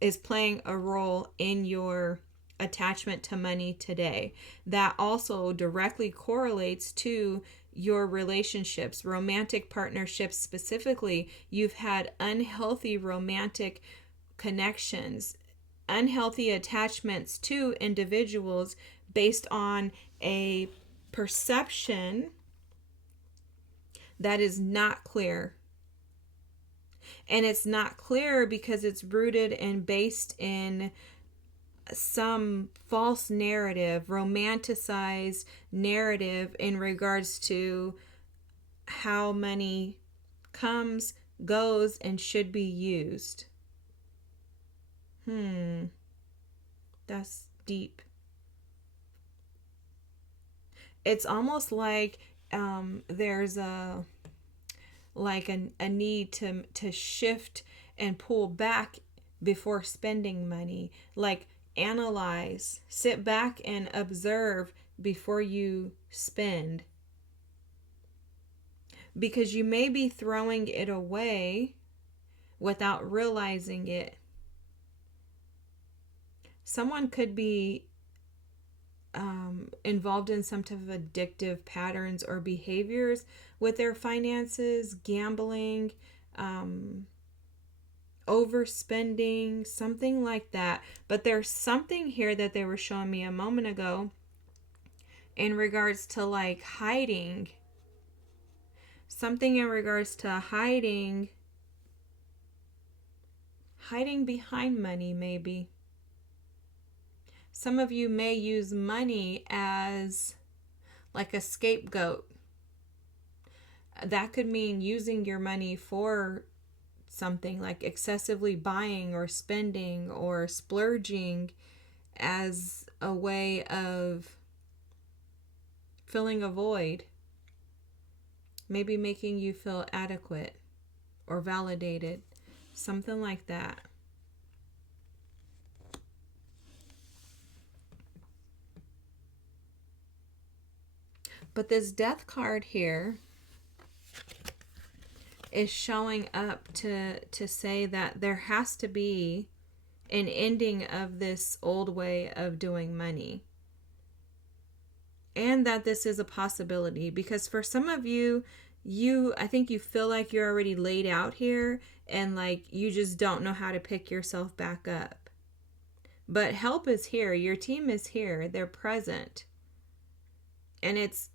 is playing a role in your attachment to money today. That also directly correlates to your relationships, romantic partnerships specifically. You've had unhealthy romantic connections, unhealthy attachments to individuals based on a perception that is not clear. And it's not clear because it's rooted and based in some false narrative, romanticized narrative in regards to how money comes, goes, and should be used. That's deep. It's almost like there's a need to shift and pull back before spending money. Like analyze, sit back and observe before you spend. Because you may be throwing it away without realizing it. Someone could be involved in some type of addictive patterns or behaviors with their finances, gambling, overspending, something like that. But there's something here that they were showing me a moment ago in regards to like hiding. Something in regards to hiding behind money, maybe. Some of you may use money as like a scapegoat. That could mean using your money for something like excessively buying or spending or splurging as a way of filling a void. Maybe making you feel adequate or validated. Something like that. But this death card here is showing up to say that there has to be an ending of this old way of doing money. And that this is a possibility. Because for some of you, I think you feel like you're already laid out here and like you just don't know how to pick yourself back up. But help is here. Your team is here. They're present. And it's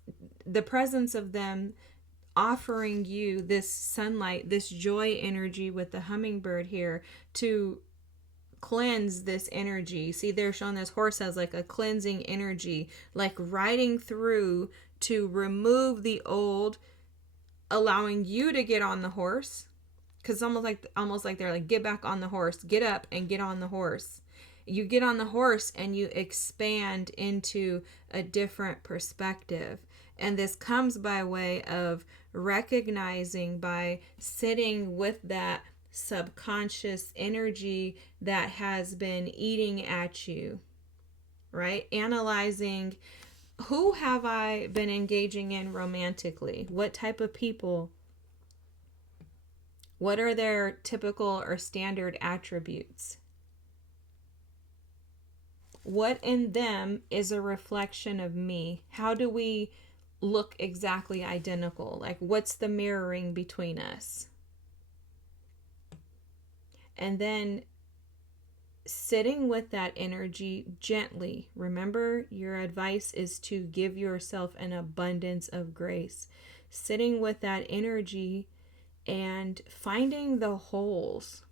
the presence of them offering you this sunlight, this joy energy with the hummingbird here to cleanse this energy. See, they're showing this horse as like a cleansing energy, like riding through to remove the old, allowing you to get on the horse. Because almost like they're like, get back on the horse, get up and get on the horse. You get on the horse and you expand into a different perspective. And this comes by way of recognizing, by sitting with that subconscious energy that has been eating at you, right? Analyzing, who have I been engaging in romantically? What type of people? What are their typical or standard attributes? What in them is a reflection of me? How do we look exactly identical? Like, what's the mirroring between us? And then sitting with that energy gently. Remember, your advice is to give yourself an abundance of grace. Sitting with that energy and finding the holes.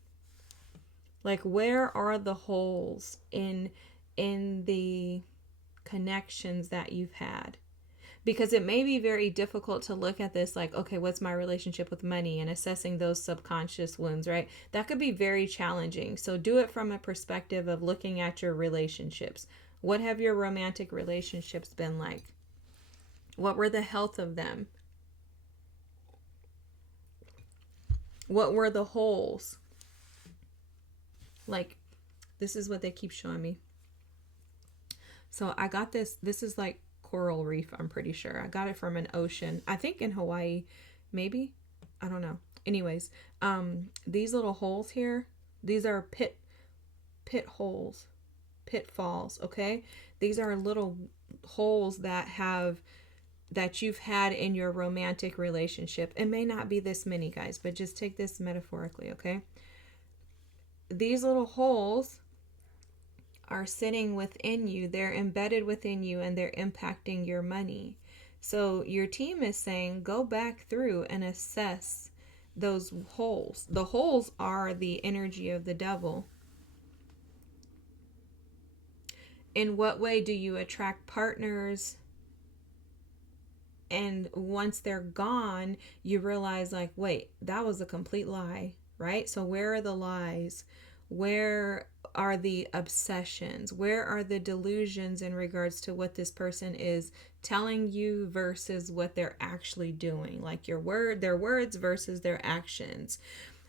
Like, where are the holes in the connections that you've had? Because it may be very difficult to look at this like, okay, what's my relationship with money, and assessing those subconscious wounds, right? That could be very challenging. So do it from a perspective of looking at your relationships. What have your romantic relationships been like? What were the health of them? What were the holes? Like, this is what they keep showing me. So I got this. This is like coral reef, I'm pretty sure. I got it from an ocean. I think in Hawaii, maybe. I don't know. Anyways, these little holes here, these are pit holes, pitfalls, okay? These are little holes that you've had in your romantic relationship. It may not be this many, guys, but just take this metaphorically, okay? These little holes are sitting within you, they're embedded within you, and they're impacting your money. So your team is saying, go back through and assess those holes. The holes are the energy of the devil. In what way do you attract partners And once they're gone, you realize like, wait, that was a complete lie, right? So where are the lies? Where are the obsessions? Where are the delusions in regards to what this person is telling you versus what they're actually doing? Like their words versus their actions.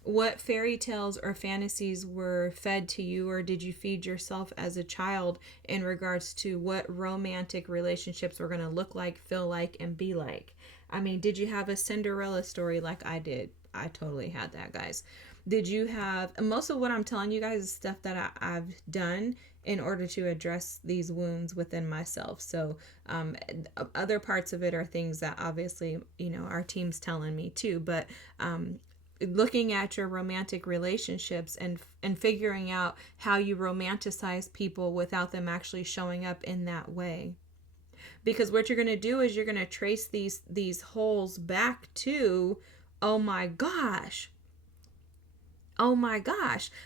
What fairy tales or fantasies were fed to you, or did you feed yourself as a child in regards to what romantic relationships were going to look like, feel like, and be like? I mean, did you have a Cinderella story like I did? I totally had that, guys. Did you have most of what I'm telling you guys is stuff that I've done in order to address these wounds within myself. So other parts of it are things that obviously, our team's telling me too. But looking at your romantic relationships and figuring out how you romanticize people without them actually showing up in that way. Because what you're going to do is you're going to trace these holes back to, oh my gosh,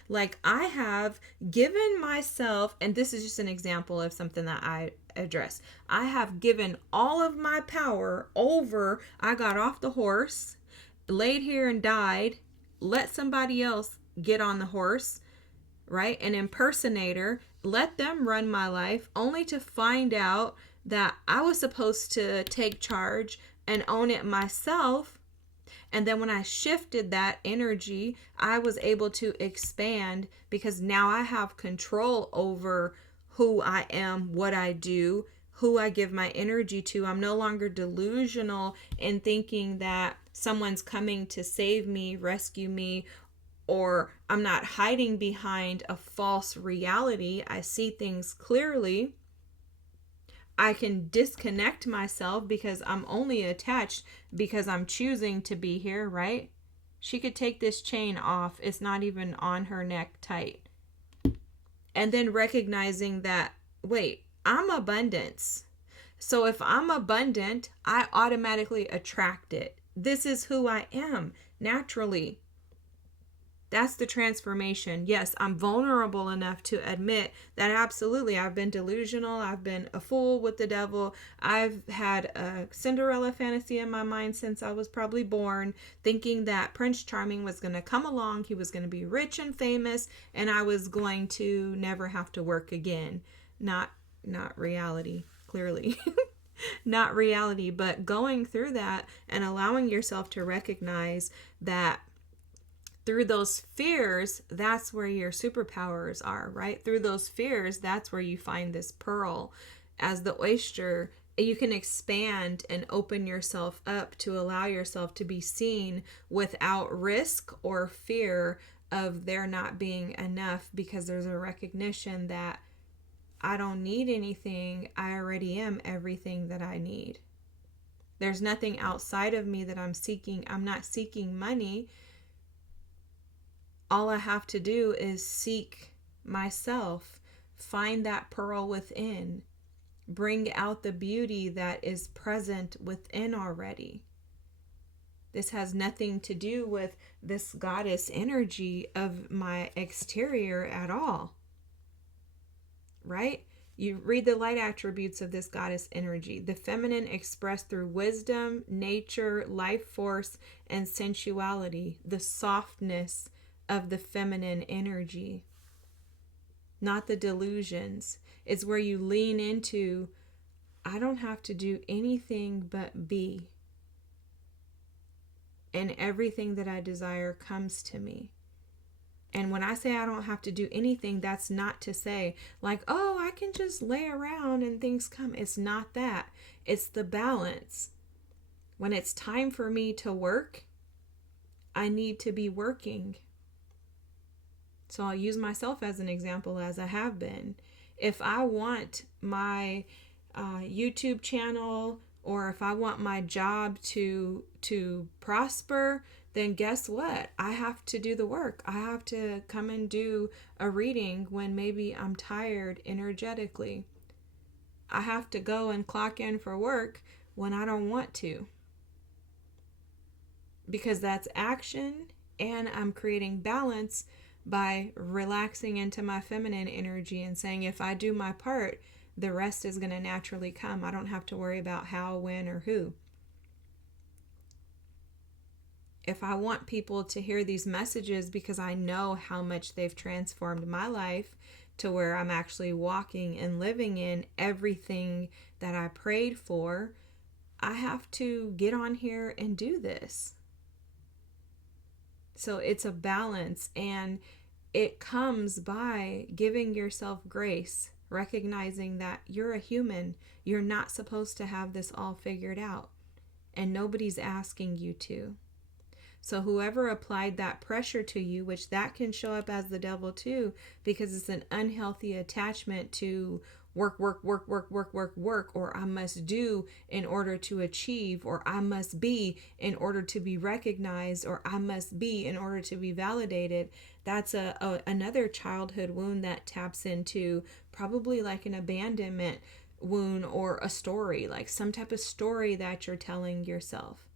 like I have given myself, and this is just an example of something that I address. I have given all of my power over, I got off the horse, laid here and died, let somebody else get on the horse, right? An impersonator, let them run my life, only to find out that I was supposed to take charge and own it myself. And then when I shifted that energy, I was able to expand because now I have control over who I am, what I do, who I give my energy to. I'm no longer delusional in thinking that someone's coming to save me, rescue me, or I'm not hiding behind a false reality. I see things clearly. I can disconnect myself because I'm only attached because I'm choosing to be here, right? She could take this chain off. It's not even on her neck tight. And then recognizing that, wait, I'm abundance. So if I'm abundant, I automatically attract it. This is who I am naturally. That's the transformation. Yes, I'm vulnerable enough to admit that absolutely I've been delusional. I've been a fool with the devil. I've had a Cinderella fantasy in my mind since I was probably born, thinking that Prince Charming was going to come along. He was going to be rich and famous, and I was going to never have to work again. Not reality, clearly. Not reality, but going through that and allowing yourself to recognize that through those fears, that's where your superpowers are, right? Through those fears, that's where you find this pearl. As the oyster, you can expand and open yourself up to allow yourself to be seen without risk or fear of there not being enough, because there's a recognition that I don't need anything. I already am everything that I need. There's nothing outside of me that I'm seeking. I'm not seeking money. All I have to do is seek myself, find that pearl within, bring out the beauty that is present within already. This has nothing to do with this goddess energy of my exterior at all, right? You read the light attributes of this goddess energy. The feminine expressed through wisdom, nature, life force, and sensuality. The softness of the feminine energy, not the delusions. It's where you lean into, I don't have to do anything but be. And everything that I desire comes to me. And when I say I don't have to do anything, that's not to say like, oh, I can just lay around and things come. It's not that. It's the balance. When it's time for me to work, I need to be working. So I'll use myself as an example, as I have been. If I want my YouTube channel, or if I want my job to prosper, then guess what? I have to do the work. I have to come and do a reading when maybe I'm tired energetically. I have to go and clock in for work when I don't want to. Because that's action, and I'm creating balance by relaxing into my feminine energy and saying, if I do my part, the rest is going to naturally come. I don't have to worry about how, when, or who. if I want people to hear these messages because I know how much they've transformed my life to where I'm actually walking and living in everything that I prayed for, I have to get on here and do this. So it's a balance, and it comes by giving yourself grace, recognizing that you're a human. You're not supposed to have this all figured out, and nobody's asking you to. So whoever applied that pressure to you, which that can show up as the devil too, because it's an unhealthy attachment to work, or I must do in order to achieve, or I must be in order to be recognized, or I must be in order to be validated. That's another childhood wound that taps into probably like an abandonment wound, or a story, like some type of story that you're telling yourself.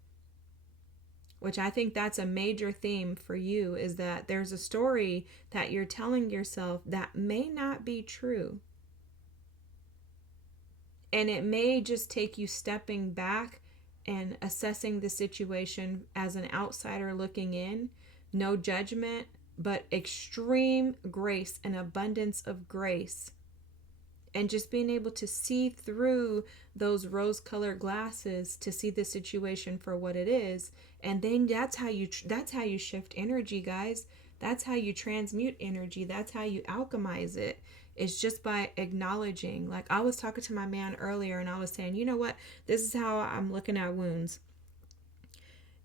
Which I think that's a major theme for you, is that there's a story that you're telling yourself that may not be true. And it may just take you stepping back and assessing the situation as an outsider looking in. No judgment, but extreme grace and abundance of grace. And just being able to see through those rose-colored glasses to see the situation for what it is. And then that's how you shift energy, guys. That's how you transmute energy. That's how you alchemize it. It's just by acknowledging. Like I was talking to my man earlier, and I was saying, you know what? This is how I'm looking at wounds.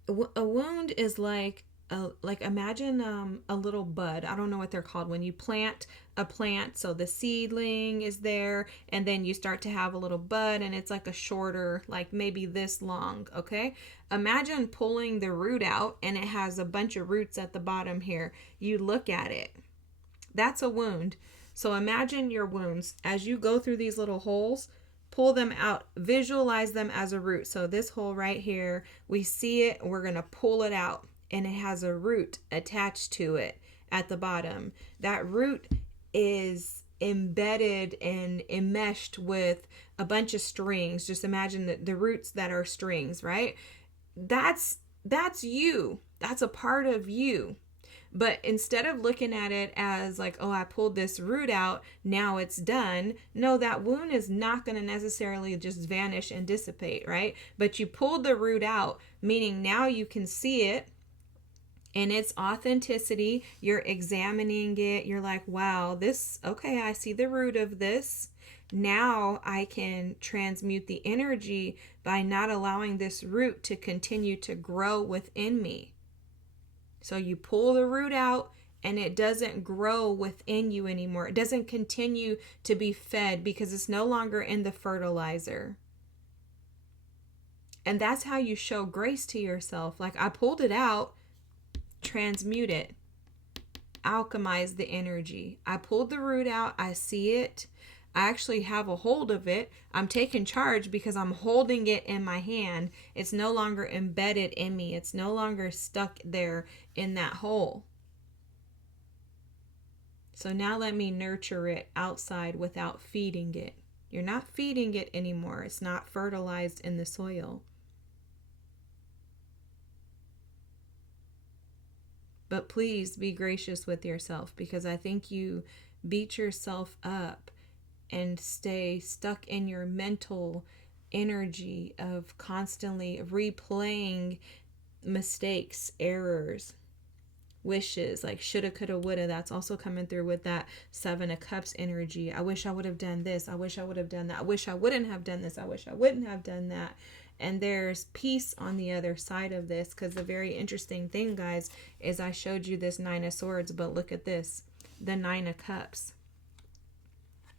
A wound is like imagine a little bud. I don't know what they're called when you plant a plant. So the seedling is there, and then you start to have a little bud, and it's like a shorter, like maybe this long. Okay, imagine pulling the root out, and it has a bunch of roots at the bottom here. You look at it, that's a wound. So imagine your wounds as you go through these little holes. Pull them out, visualize them as a root. So this hole right here, we see it, we're going to pull it out, and it has a root attached to it at the bottom. That root is embedded and enmeshed with a bunch of strings. Just imagine the roots that are strings, right? That's you. That's a part of you. But instead of looking at it as like, oh, I pulled this root out, now it's done. No, that wound is not going to necessarily just vanish and dissipate, right? But you pulled the root out, meaning now you can see it in its authenticity. You're examining it. You're like, wow, okay, I see the root of this. Now I can transmute the energy by not allowing this root to continue to grow within me. So you pull the root out, and it doesn't grow within you anymore. It doesn't continue to be fed because it's no longer in the fertilizer. And that's how you show grace to yourself. Like, I pulled it out, transmute it, alchemize the energy. I pulled the root out. I see it. I actually have a hold of it. I'm taking charge because I'm holding it in my hand. It's no longer embedded in me. It's no longer stuck there in that hole. So now let me nurture it outside without feeding it. You're not feeding it anymore. It's not fertilized in the soil. But please be gracious with yourself, because I think you beat yourself up and stay stuck in your mental energy of constantly replaying mistakes, errors, wishes, like shoulda, coulda, woulda. That's also coming through with that 7 of Cups energy. I wish I would have done this. I wish I would have done that. I wish I wouldn't have done this. I wish I wouldn't have done that. And there's peace on the other side of this, because the very interesting thing, guys, is I showed you this 9 of Swords, but look at this, the 9 of Cups.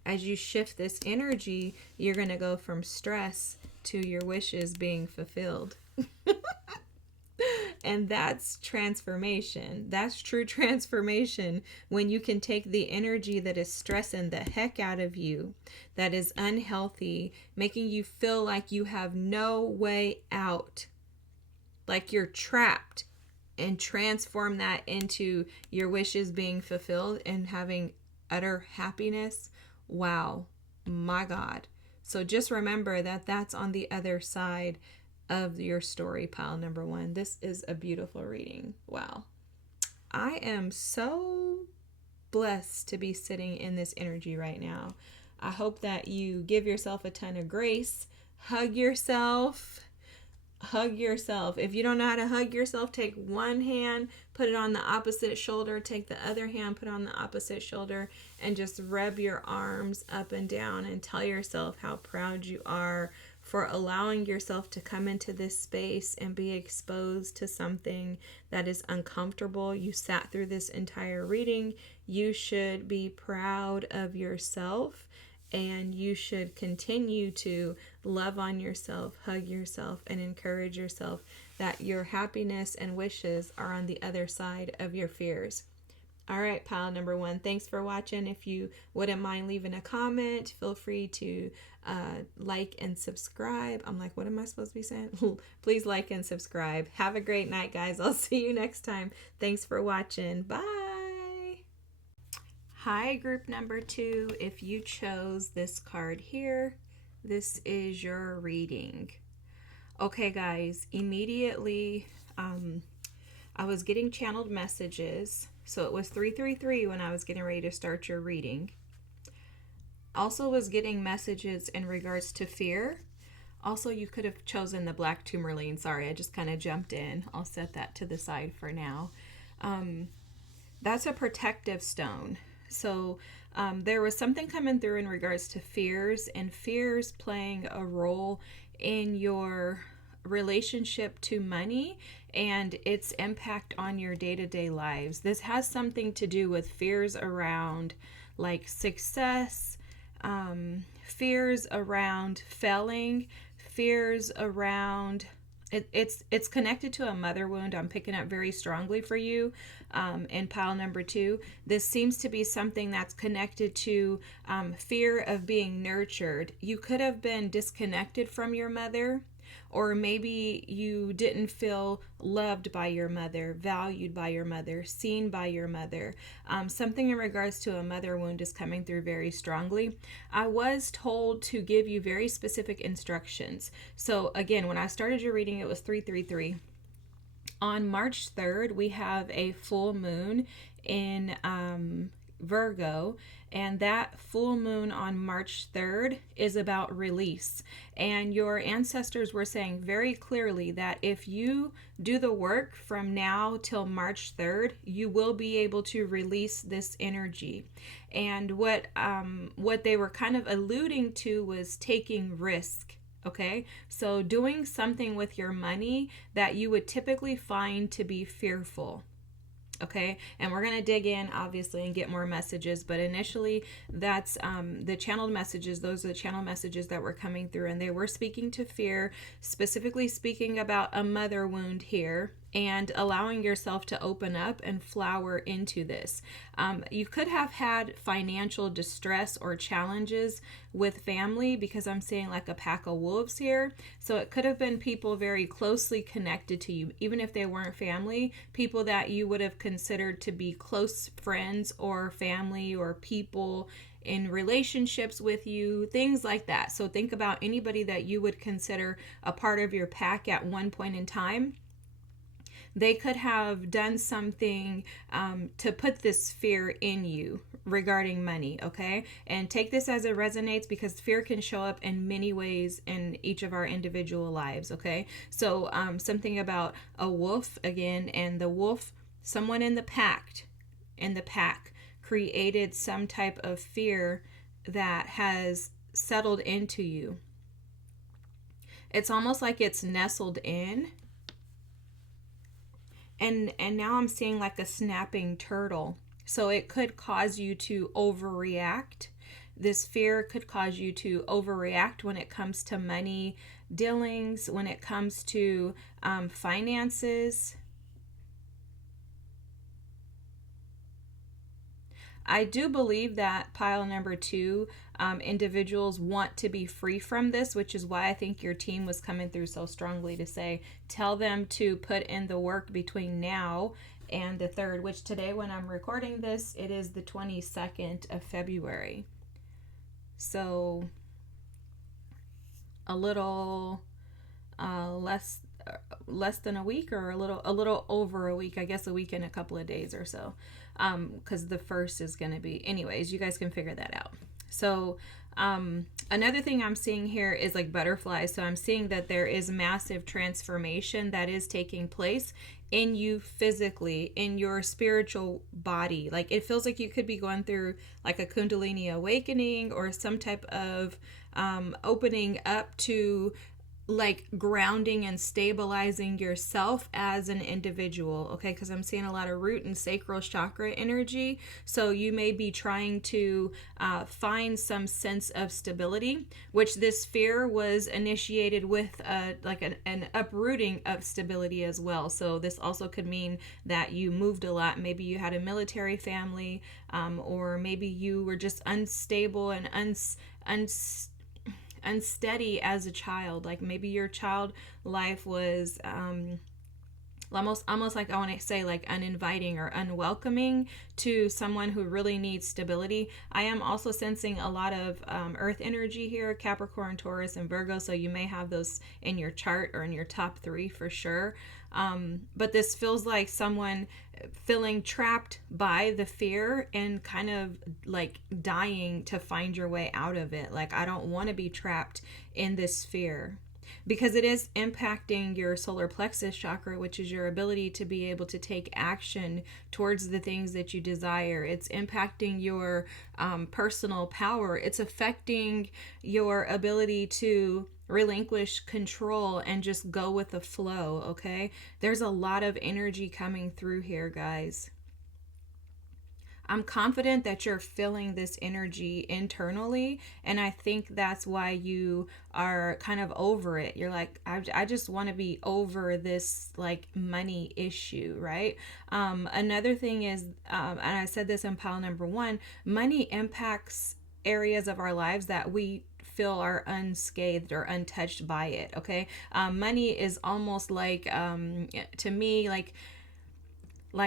As you shift this energy, you're going to go from stress to your wishes being fulfilled. And that's transformation. That's true transformation, when you can take the energy that is stressing the heck out of you, that is unhealthy, making you feel like you have no way out, like you're trapped, and transform that into your wishes being fulfilled and having utter happiness. Wow, my God. So just remember that that's on the other side of your story, pile number 1. This is a beautiful reading. Wow. I am so blessed to be sitting in this energy right now. I hope that you give yourself a ton of grace. Hug yourself. Hug yourself. If you don't know how to hug yourself, take one hand, put it on the opposite shoulder, take the other hand, put it on the opposite shoulder, and just rub your arms up and down and tell yourself how proud you are for allowing yourself to come into this space and be exposed to something that is uncomfortable. You sat through this entire reading. You should be proud of yourself, and you should continue to love on yourself, hug yourself, and encourage yourself that your happiness and wishes are on the other side of your fears. All right, pile number 1, thanks for watching. If you wouldn't mind leaving a comment, feel free to like and subscribe. I'm like, what am I supposed to be saying? Please like and subscribe. Have a great night, guys. I'll see you next time. Thanks for watching. Bye. Hi, group number 2. If you chose this card here, this is your reading. Okay, guys, immediately I was getting channeled messages. So it was 333 when I was getting ready to start your reading. Also was getting messages in regards to fear. Also, you could have chosen the black tourmaline. Sorry, I just kind of jumped in. I'll set that to the side for now. That's a protective stone. So there was something coming through in regards to fears, and fears playing a role in your relationship to money and its impact on your day-to-day lives. This has something to do with fears around like success, fears around failing, fears around it's connected to a mother wound. I'm picking up very strongly for you in pile number 2. This seems to be something that's connected to fear of being nurtured. You could have been disconnected from your mother, or maybe you didn't feel loved by your mother, valued by your mother, seen by your mother. Something in regards to a mother wound is coming through very strongly. I was told to give you very specific instructions. So again, when I started your reading, it was 333. On March 3rd, we have a full moon in Virgo, and that full moon on March 3rd is about release. And your ancestors were saying very clearly that if you do the work from now till March 3rd, you will be able to release this energy. And what they were kind of alluding to was taking risk. Okay, so doing something with your money that you would typically find to be fearful. Okay, and we're going to dig in obviously and get more messages, but initially that's the channeled messages. Those are the channel messages that were coming through, and they were speaking to fear, specifically speaking about a mother wound here, and allowing yourself to open up and flower into this. You could have had financial distress or challenges with family, because I'm seeing like a pack of wolves here. So it could have been people very closely connected to you, even if they weren't family, people that you would have considered to be close friends or family, or people in relationships with you, things like that. So think about anybody that you would consider a part of your pack at one point in time. They could have done something to put this fear in you regarding money, okay? And take this as it resonates, because fear can show up in many ways in each of our individual lives, okay? So something about a wolf again, and the wolf, someone in the pack created some type of fear that has settled into you. It's almost like it's nestled in. And now I'm seeing like a snapping turtle. So it could cause you to overreact. This fear could cause you to overreact when it comes to money dealings, when it comes to finances. I do believe that pile number 2, individuals want to be free from this, which is why I think your team was coming through so strongly to say, tell them to put in the work between now and the 3rd, which today when I'm recording this, it is the 22nd of February. So a little less than a week, or a little over a week, I guess a week and a couple of days or so, because the first is going to be, anyways, you guys can figure that out. So another thing I'm seeing here is like butterflies. So I'm seeing that there is massive transformation that is taking place in you physically, in your spiritual body. Like it feels like you could be going through like a Kundalini awakening or some type of opening up to like grounding and stabilizing yourself as an individual, okay? Because I'm seeing a lot of root and sacral chakra energy. So you may be trying to find some sense of stability, which this fear was initiated with like an uprooting of stability as well. So this also could mean that you moved a lot. Maybe you had a military family, or maybe you were just unstable and unsteady as a child. Like maybe your child life was almost like, I want to say, like uninviting or unwelcoming to someone who really needs stability. I am also sensing a lot of earth energy here, Capricorn, Taurus, and Virgo, so you may have those in your chart or in your top 3 for sure. But this feels like someone feeling trapped by the fear and kind of like dying to find your way out of it. Like, I don't want to be trapped in this fear, because it is impacting your solar plexus chakra, which is your ability to be able to take action towards the things that you desire. It's impacting your personal power. It's affecting your ability to relinquish control and just go with the flow, okay? There's a lot of energy coming through here, guys. I'm confident that you're feeling this energy internally, and I think that's why you are kind of over it. You're like, I just want to be over this like money issue, right? Another thing is, and I said this in pile number 1, money impacts areas of our lives that we feel are unscathed or untouched by it, okay? Money is almost like, to me, like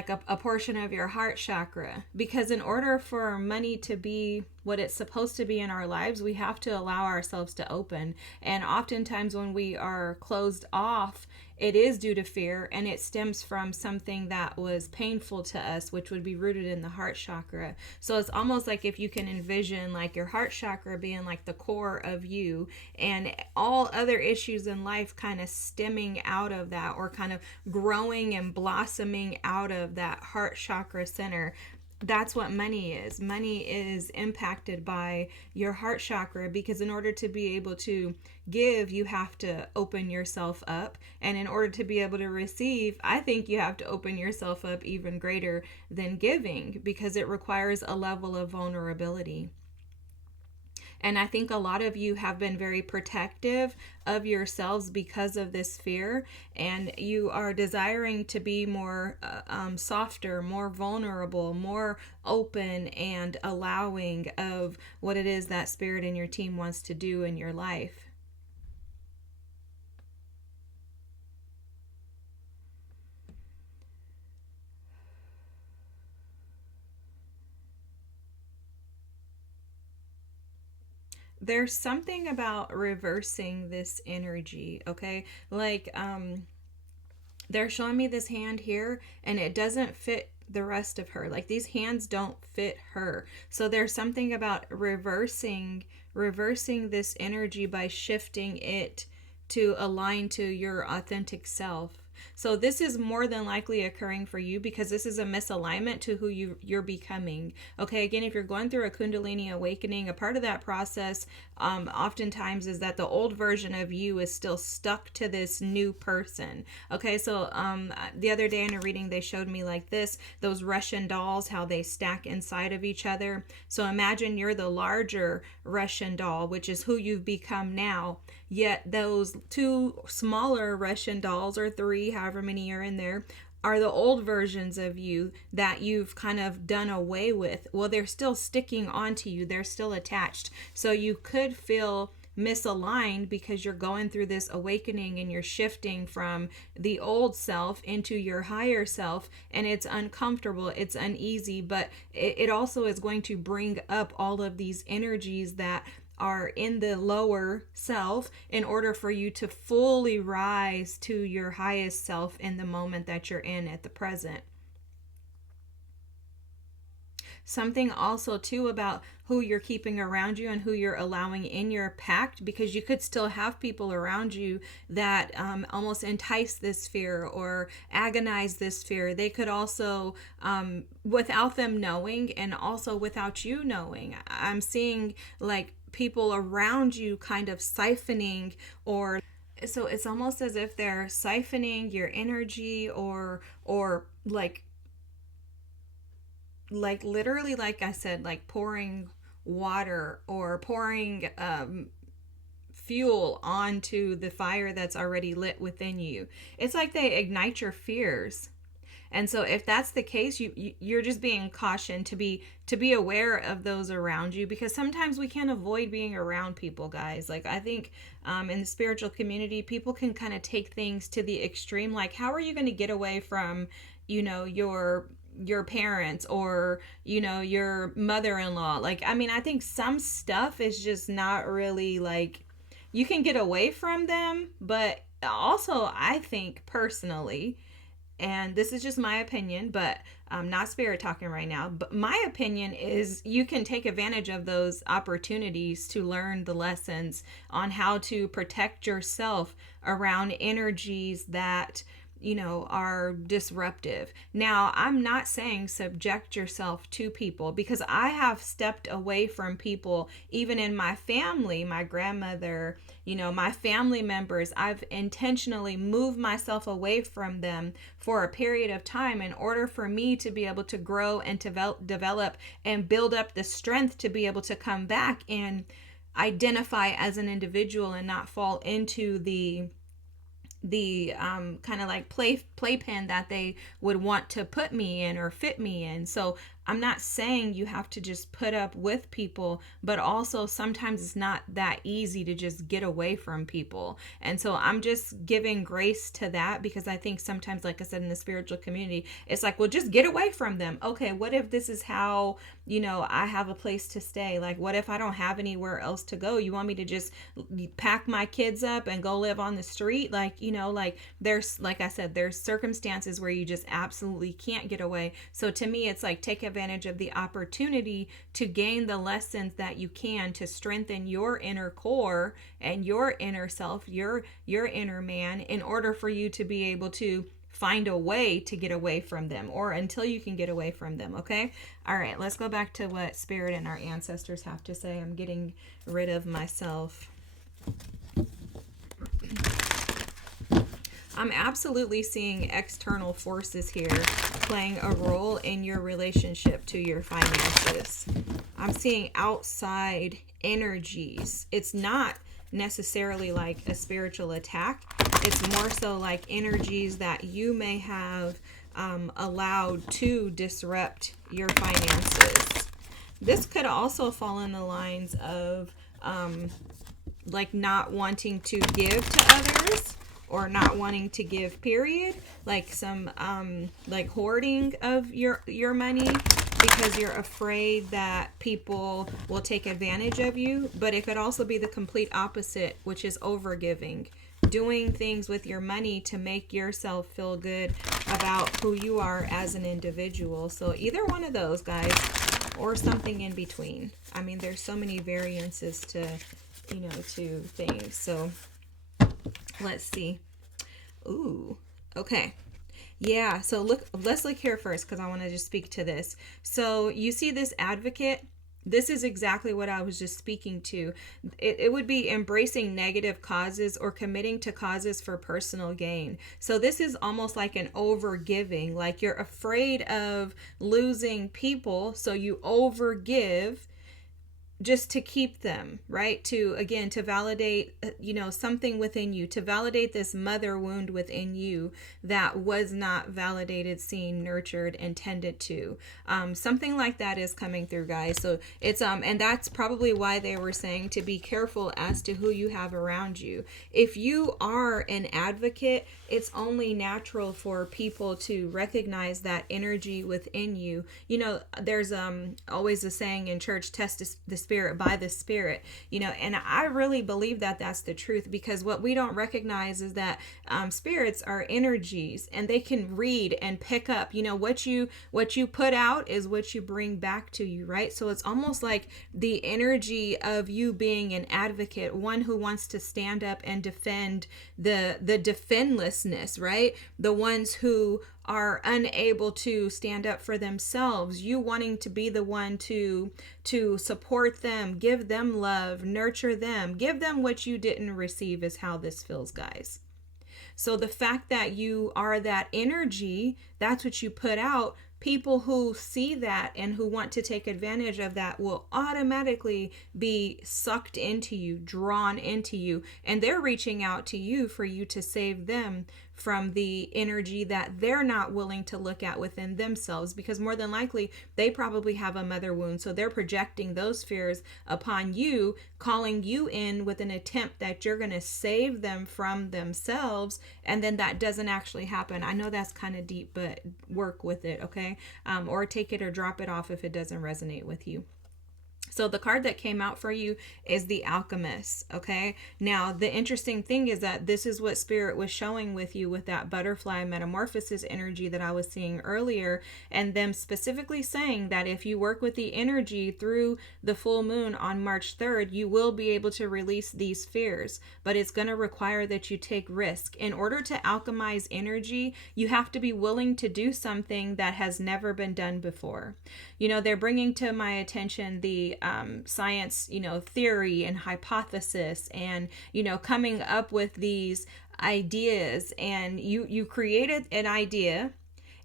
a portion of your heart chakra, because in order for money to be what it's supposed to be in our lives, we have to allow ourselves to open. And oftentimes when we are closed off, it is due to fear, and it stems from something that was painful to us, which would be rooted in the heart chakra. So it's almost like if you can envision like your heart chakra being like the core of you, and all other issues in life kind of stemming out of that, or kind of growing and blossoming out of that heart chakra center. That's what money is. Money is impacted by your heart chakra, because in order to be able to give, you have to open yourself up. And in order to be able to receive, I think you have to open yourself up even greater than giving, because it requires a level of vulnerability. And I think a lot of you have been very protective of yourselves because of this fear, and you are desiring to be more softer, more vulnerable, more open, and allowing of what it is that Spirit and your team wants to do in your life. There's something about reversing this energy, okay? Like, they're showing me this hand here, and it doesn't fit the rest of her. Like, these hands don't fit her. So there's something about reversing this energy by shifting it to align to your authentic self. So this is more than likely occurring for you, because this is a misalignment to who you're becoming. Okay, again, if you're going through a Kundalini awakening, a part of that process oftentimes is that the old version of you is still stuck to this new person. Okay, so the other day in a reading, they showed me like this, those Russian dolls, how they stack inside of each other. So imagine you're the larger Russian doll, which is who you've become now. Yet those 2 smaller Russian dolls, or 3, however many are in there, are the old versions of you that you've kind of done away with. Well, they're still sticking onto you. They're still attached. So you could feel misaligned because you're going through this awakening and you're shifting from the old self into your higher self, and it's uncomfortable, it's uneasy, but it also is going to bring up all of these energies that are in the lower self in order for you to fully rise to your highest self in the moment that you're in at the present. Something also too about who you're keeping around you and who you're allowing in your pact, because you could still have people around you that almost entice this fear or agonize this fear. They could also, without them knowing and also without you knowing, I'm seeing like people around you kind of siphoning, or so it's almost as if they're siphoning your energy, or like literally, like I said, like pouring water or pouring fuel onto the fire that's already lit within you. It's like they ignite your fears. And so if that's the case, you're just being cautioned to be aware of those around you, because sometimes we can't avoid being around people, guys. Like I think in the spiritual community, people can kind of take things to the extreme. Like, how are you going to get away from, your parents or your mother-in-law? Like, I mean, I think some stuff is just not really like you can get away from them, but also I think personally, and this is just my opinion, but I'm not spirit talking right now, but my opinion is you can take advantage of those opportunities to learn the lessons on how to protect yourself around energies that are disruptive. Now, I'm not saying subject yourself to people, because I have stepped away from people, even in my family, my grandmother, my family members. I've intentionally moved myself away from them for a period of time in order for me to be able to grow and to develop and build up the strength to be able to come back and identify as an individual and not fall into the kind of like playpen that they would want to put me in or fit me in. So I'm not saying you have to just put up with people, but also sometimes it's not that easy to just get away from people. And so I'm just giving grace to that, because I think sometimes, like I said, in the spiritual community, it's like, well, just get away from them. Okay, what if this is how, I have a place to stay? Like, what if I don't have anywhere else to go? You want me to just pack my kids up and go live on the street? Like, like there's, like I said, there's circumstances where you just absolutely can't get away. So to me, it's like, take advantage of the opportunity to gain the lessons that you can to strengthen your inner core and your inner self, your inner man, in order for you to be able to find a way to get away from them, or until you can get away from them. Okay. All right. Let's go back to what Spirit and our ancestors have to say. I'm getting rid of myself. I'm absolutely seeing external forces here playing a role in your relationship to your finances. I'm seeing outside energies. It's not necessarily like a spiritual attack. It's more so like energies that you may have allowed to disrupt your finances. This could also fall in the lines of like not wanting to give to others, or not wanting to give, period. Like some like hoarding of your money because you're afraid that people will take advantage of you. But it could also be the complete opposite, which is overgiving, doing things with your money to make yourself feel good about who you are as an individual. So either one of those, guys, or something in between. I mean, there's so many variances to to things. So let's see. Ooh, okay. Yeah, so let's look here first, because I want to just speak to this. So you see this Advocate? This is exactly what I was just speaking to. It would be embracing negative causes or committing to causes for personal gain. So this is almost like an overgiving, like you're afraid of losing people, so you overgive just to keep them, right? To, again, to validate, something within you, to validate this mother wound within you that was not validated, seen, nurtured, and tended to. Something like that is coming through, guys. So it's, and that's probably why they were saying to be careful as to who you have around you. If you are an advocate, it's only natural for people to recognize that energy within you. There's always a saying in church, test the Spirit by the Spirit, and I really believe that that's the truth, because what we don't recognize is that spirits are energies, and they can read and pick up, what you put out is what you bring back to you, right? So it's almost like the energy of you being an advocate, one who wants to stand up and defend the defendlessness, right? The ones who are unable to stand up for themselves, you wanting to be the one to support them, give them love, nurture them, give them what you didn't receive, is how this feels, guys. So the fact that you are that energy, that's what you put out. People who see that and who want to take advantage of that will automatically be sucked into you, drawn into you, and they're reaching out to you for you to save them from the energy that they're not willing to look at within themselves, because more than likely they probably have a mother wound, so they're projecting those fears upon you, calling you in with an attempt that you're going to save them from themselves, and then that doesn't actually happen. I know that's kind of deep, but work with it, okay? Or take it or drop it off if it doesn't resonate with you. So the card that came out for you is the Alchemist, okay? Now, the interesting thing is that this is what Spirit was showing with you with that butterfly metamorphosis energy that I was seeing earlier, and them specifically saying that if you work with the energy through the full moon on March 3rd, you will be able to release these fears, but it's going to require that you take risk. In order to alchemize energy, you have to be willing to do something that has never been done before. They're bringing to my attention the science, theory and hypothesis, and, coming up with these ideas, and you created an idea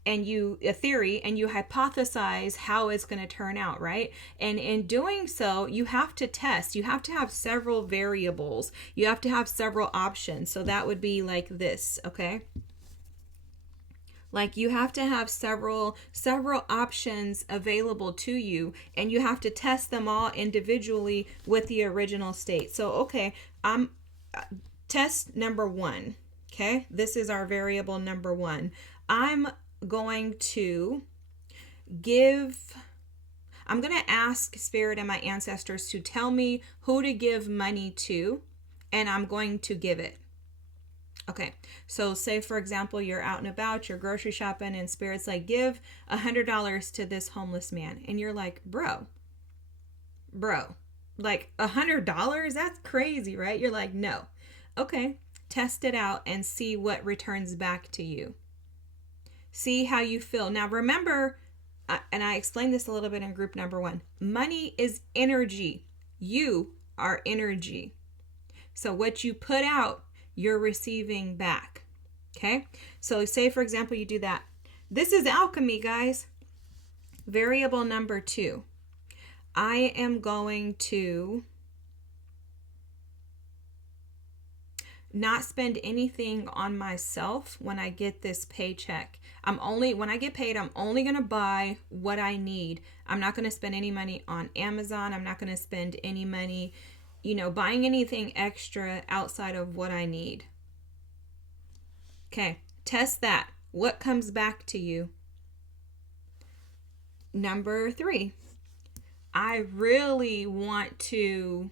and a theory, and you hypothesize how it's going to turn out, right? And in doing so, you have to test. You have to have several variables. You have to have several options. So that would be like this, okay? Like, you have to have several options available to you, and you have to test them all individually with the original state. So, okay, test number 1. Okay, this is our variable number 1. I'm going to ask Spirit and my ancestors to tell me who to give money to, and I'm going to give it. Okay, so say for example, you're out and about, you're grocery shopping, and Spirit's like, give $100 to this homeless man. And you're like, bro, like $100? That's crazy, right? You're like, no. Okay, test it out and see what returns back to you. See how you feel. Now remember, and I explained this a little bit in group number 1, money is energy. You are energy. So what you put out, you're receiving back. Okay, so say for example you do that. This is alchemy, guys. Variable number 2. I am going to not spend anything on myself when I get this paycheck. When I get paid, I'm only going to buy what I need. I'm not going to spend any money on Amazon. I'm not going to spend any money buying anything extra outside of what I need. Okay, test that. What comes back to you? Number 3, I really want to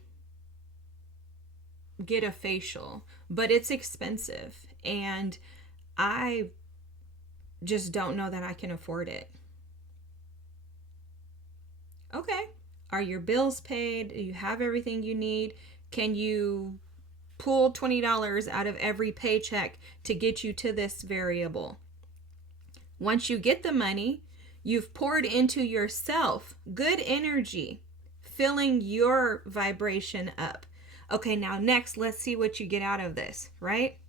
get a facial, but it's expensive, and I just don't know that I can afford it. Okay. Are your bills paid? Do you have everything you need? Can you pull $20 out of every paycheck to get you to this variable? Once you get the money, you've poured into yourself good energy, filling your vibration up. Okay, now next, let's see what you get out of this, right?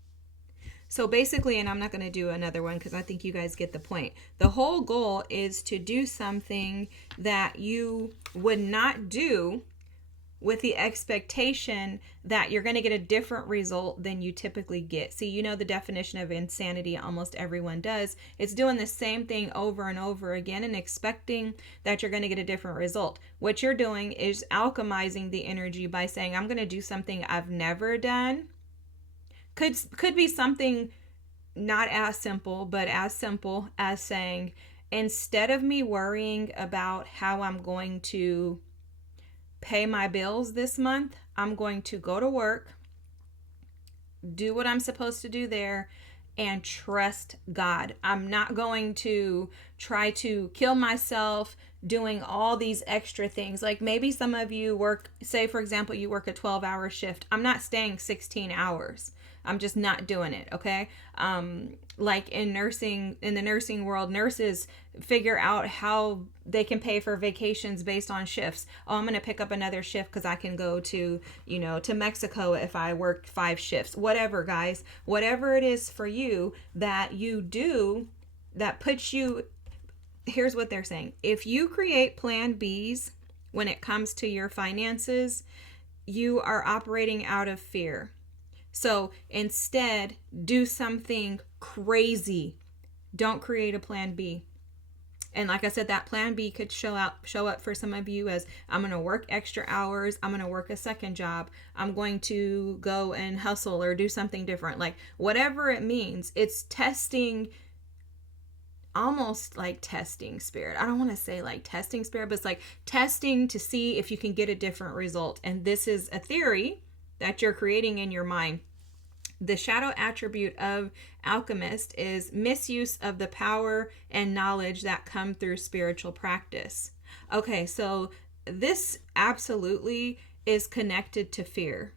So basically, and I'm not going to do another one because I think you guys get the point. The whole goal is to do something that you would not do with the expectation that you're going to get a different result than you typically get. See, the definition of insanity, almost everyone does. It's doing the same thing over and over again and expecting that you're going to get a different result. What you're doing is alchemizing the energy by saying, I'm going to do something I've never done. Could be something not as simple, but as simple as saying, instead of me worrying about how I'm going to pay my bills this month. I'm going to go to work, do what I'm supposed to do there, and trust God. I'm not going to try to kill myself doing all these extra things. Like maybe some of you work, say for example, you work a 12-hour shift. I'm not staying 16 hours. I'm just not doing it, okay? Like in the nursing world, nurses figure out how they can pay for vacations based on shifts. Oh, I'm going to pick up another shift because I can go to, to Mexico if I work 5 shifts. Whatever, guys. Whatever it is for you that you do that puts you, here's what they're saying. If you create plan Bs when it comes to your finances, you are operating out of fear. So instead, do something crazy. Don't create a plan B. And like I said, that plan B could show up for some of you as I'm going to work extra hours. I'm going to work a second job. I'm going to go and hustle or do something different. Like whatever it means, it's testing, almost like testing spirit. I don't want to say like testing spirit, but it's like testing to see if you can get a different result. And this is a theory that you're creating in your mind. The shadow attribute of alchemist is misuse of the power and knowledge that come through spiritual practice. Okay, so this absolutely is connected to fear,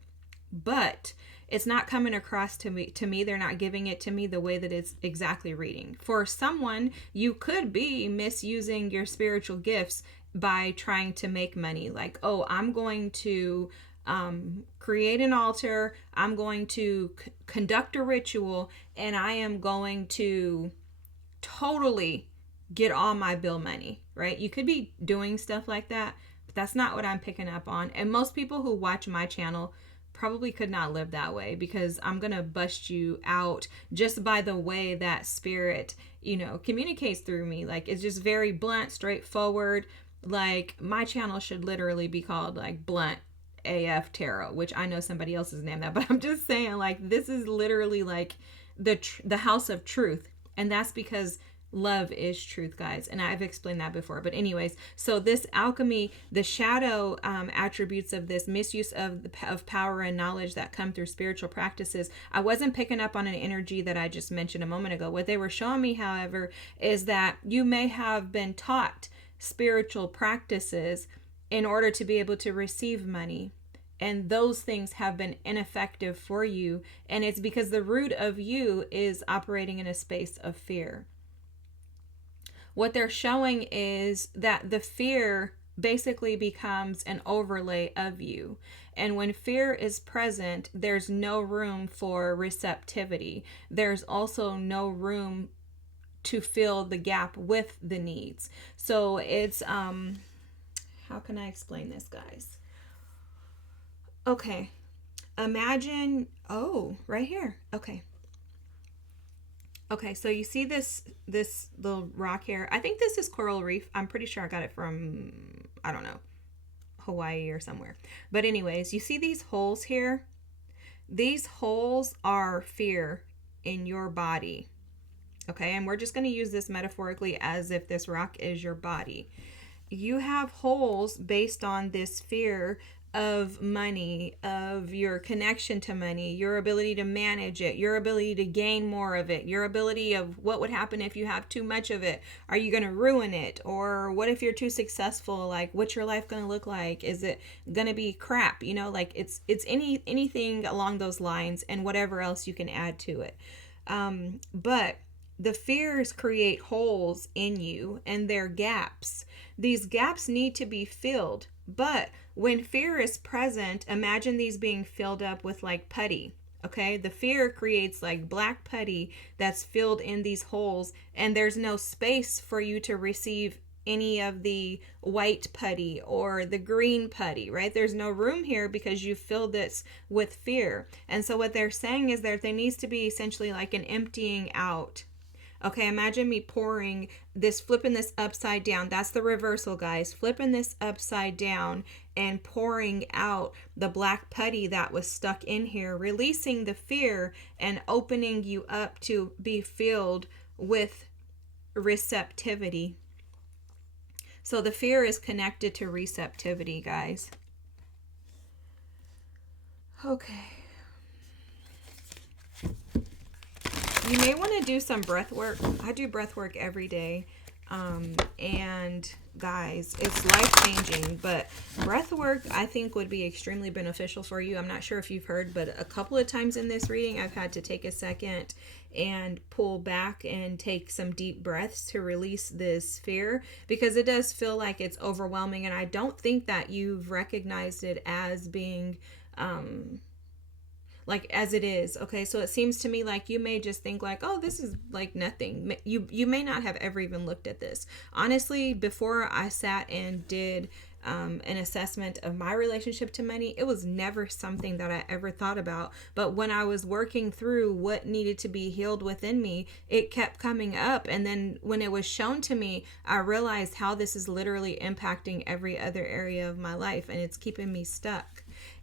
but it's not coming across to me. They're not giving it to me the way that it's exactly reading. For someone, you could be misusing your spiritual gifts by trying to make money. Like, oh, I'm going to create an altar, I'm going to conduct a ritual, and I am going to totally get all my bill money, right? You could be doing stuff like that, but that's not what I'm picking up on. And most people who watch my channel probably could not live that way, because I'm gonna bust you out just by the way that spirit, communicates through me. Like, it's just very blunt, straightforward. Like, my channel should literally be called like Blunt AF Tarot, which I know somebody else has named that, but I'm just saying, like, this is literally like the house of truth, and that's because love is truth, guys, and I've explained that before. But anyways, so this alchemy, the shadow attributes of this misuse of power and knowledge that come through spiritual practices, I wasn't picking up on an energy that I just mentioned a moment ago. What they were showing me, however, is that you may have been taught spiritual practices in order to be able to receive money. And those things have been ineffective for you. And it's because the root of you is operating in a space of fear. What they're showing is that the fear basically becomes an overlay of you. And when fear is present, there's no room for receptivity. There's also no room to fill the gap with the needs. So it's, how can I explain this, guys? Okay, imagine, right here. Okay, so you see this little rock here. I think this is coral reef. I'm pretty sure I got it from, I don't know, Hawaii or somewhere. But anyways, you see these holes here? These holes are fear in your body. Okay, and we're just going to use this metaphorically as if this rock is your body. You have holes based on this fear of money, of your connection to money, your ability to manage it, your ability to gain more of it, your ability of what would happen if you have too much of it. Are you going to ruin it? Or what if you're too successful? Like, what's your life going to look like? Is it going to be crap? Like it's anything along those lines, and whatever else you can add to it. But the fears create holes in you, and they're gaps. These gaps need to be filled. But when fear is present, imagine these being filled up with like putty. Okay, the fear creates like black putty that's filled in these holes, and there's no space for you to receive any of the white putty or the green putty, right? There's no room here because you filled this with fear. And so what they're saying is that there needs to be essentially like an emptying out. Okay, imagine me flipping this upside down. That's the reversal, guys. Flipping this upside down and pouring out the black putty that was stuck in here, releasing the fear and opening you up to be filled with receptivity. So the fear is connected to receptivity, guys. Okay. You may want to do some breath work. I do breath work every day. And guys, it's life-changing, but breath work I think would be extremely beneficial for you. I'm not sure if you've heard, but a couple of times in this reading I've had to take a second and pull back and take some deep breaths to release this fear, because it does feel like it's overwhelming, and I don't think that you've recognized it as being like as it is. Okay, so it seems to me like you may just think like, oh, this is like nothing. You may not have ever even looked at this. Honestly, before I sat and did an assessment of my relationship to money, it was never something that I ever thought about. But when I was working through what needed to be healed within me, it kept coming up. And then when it was shown to me, I realized how this is literally impacting every other area of my life, and it's keeping me stuck.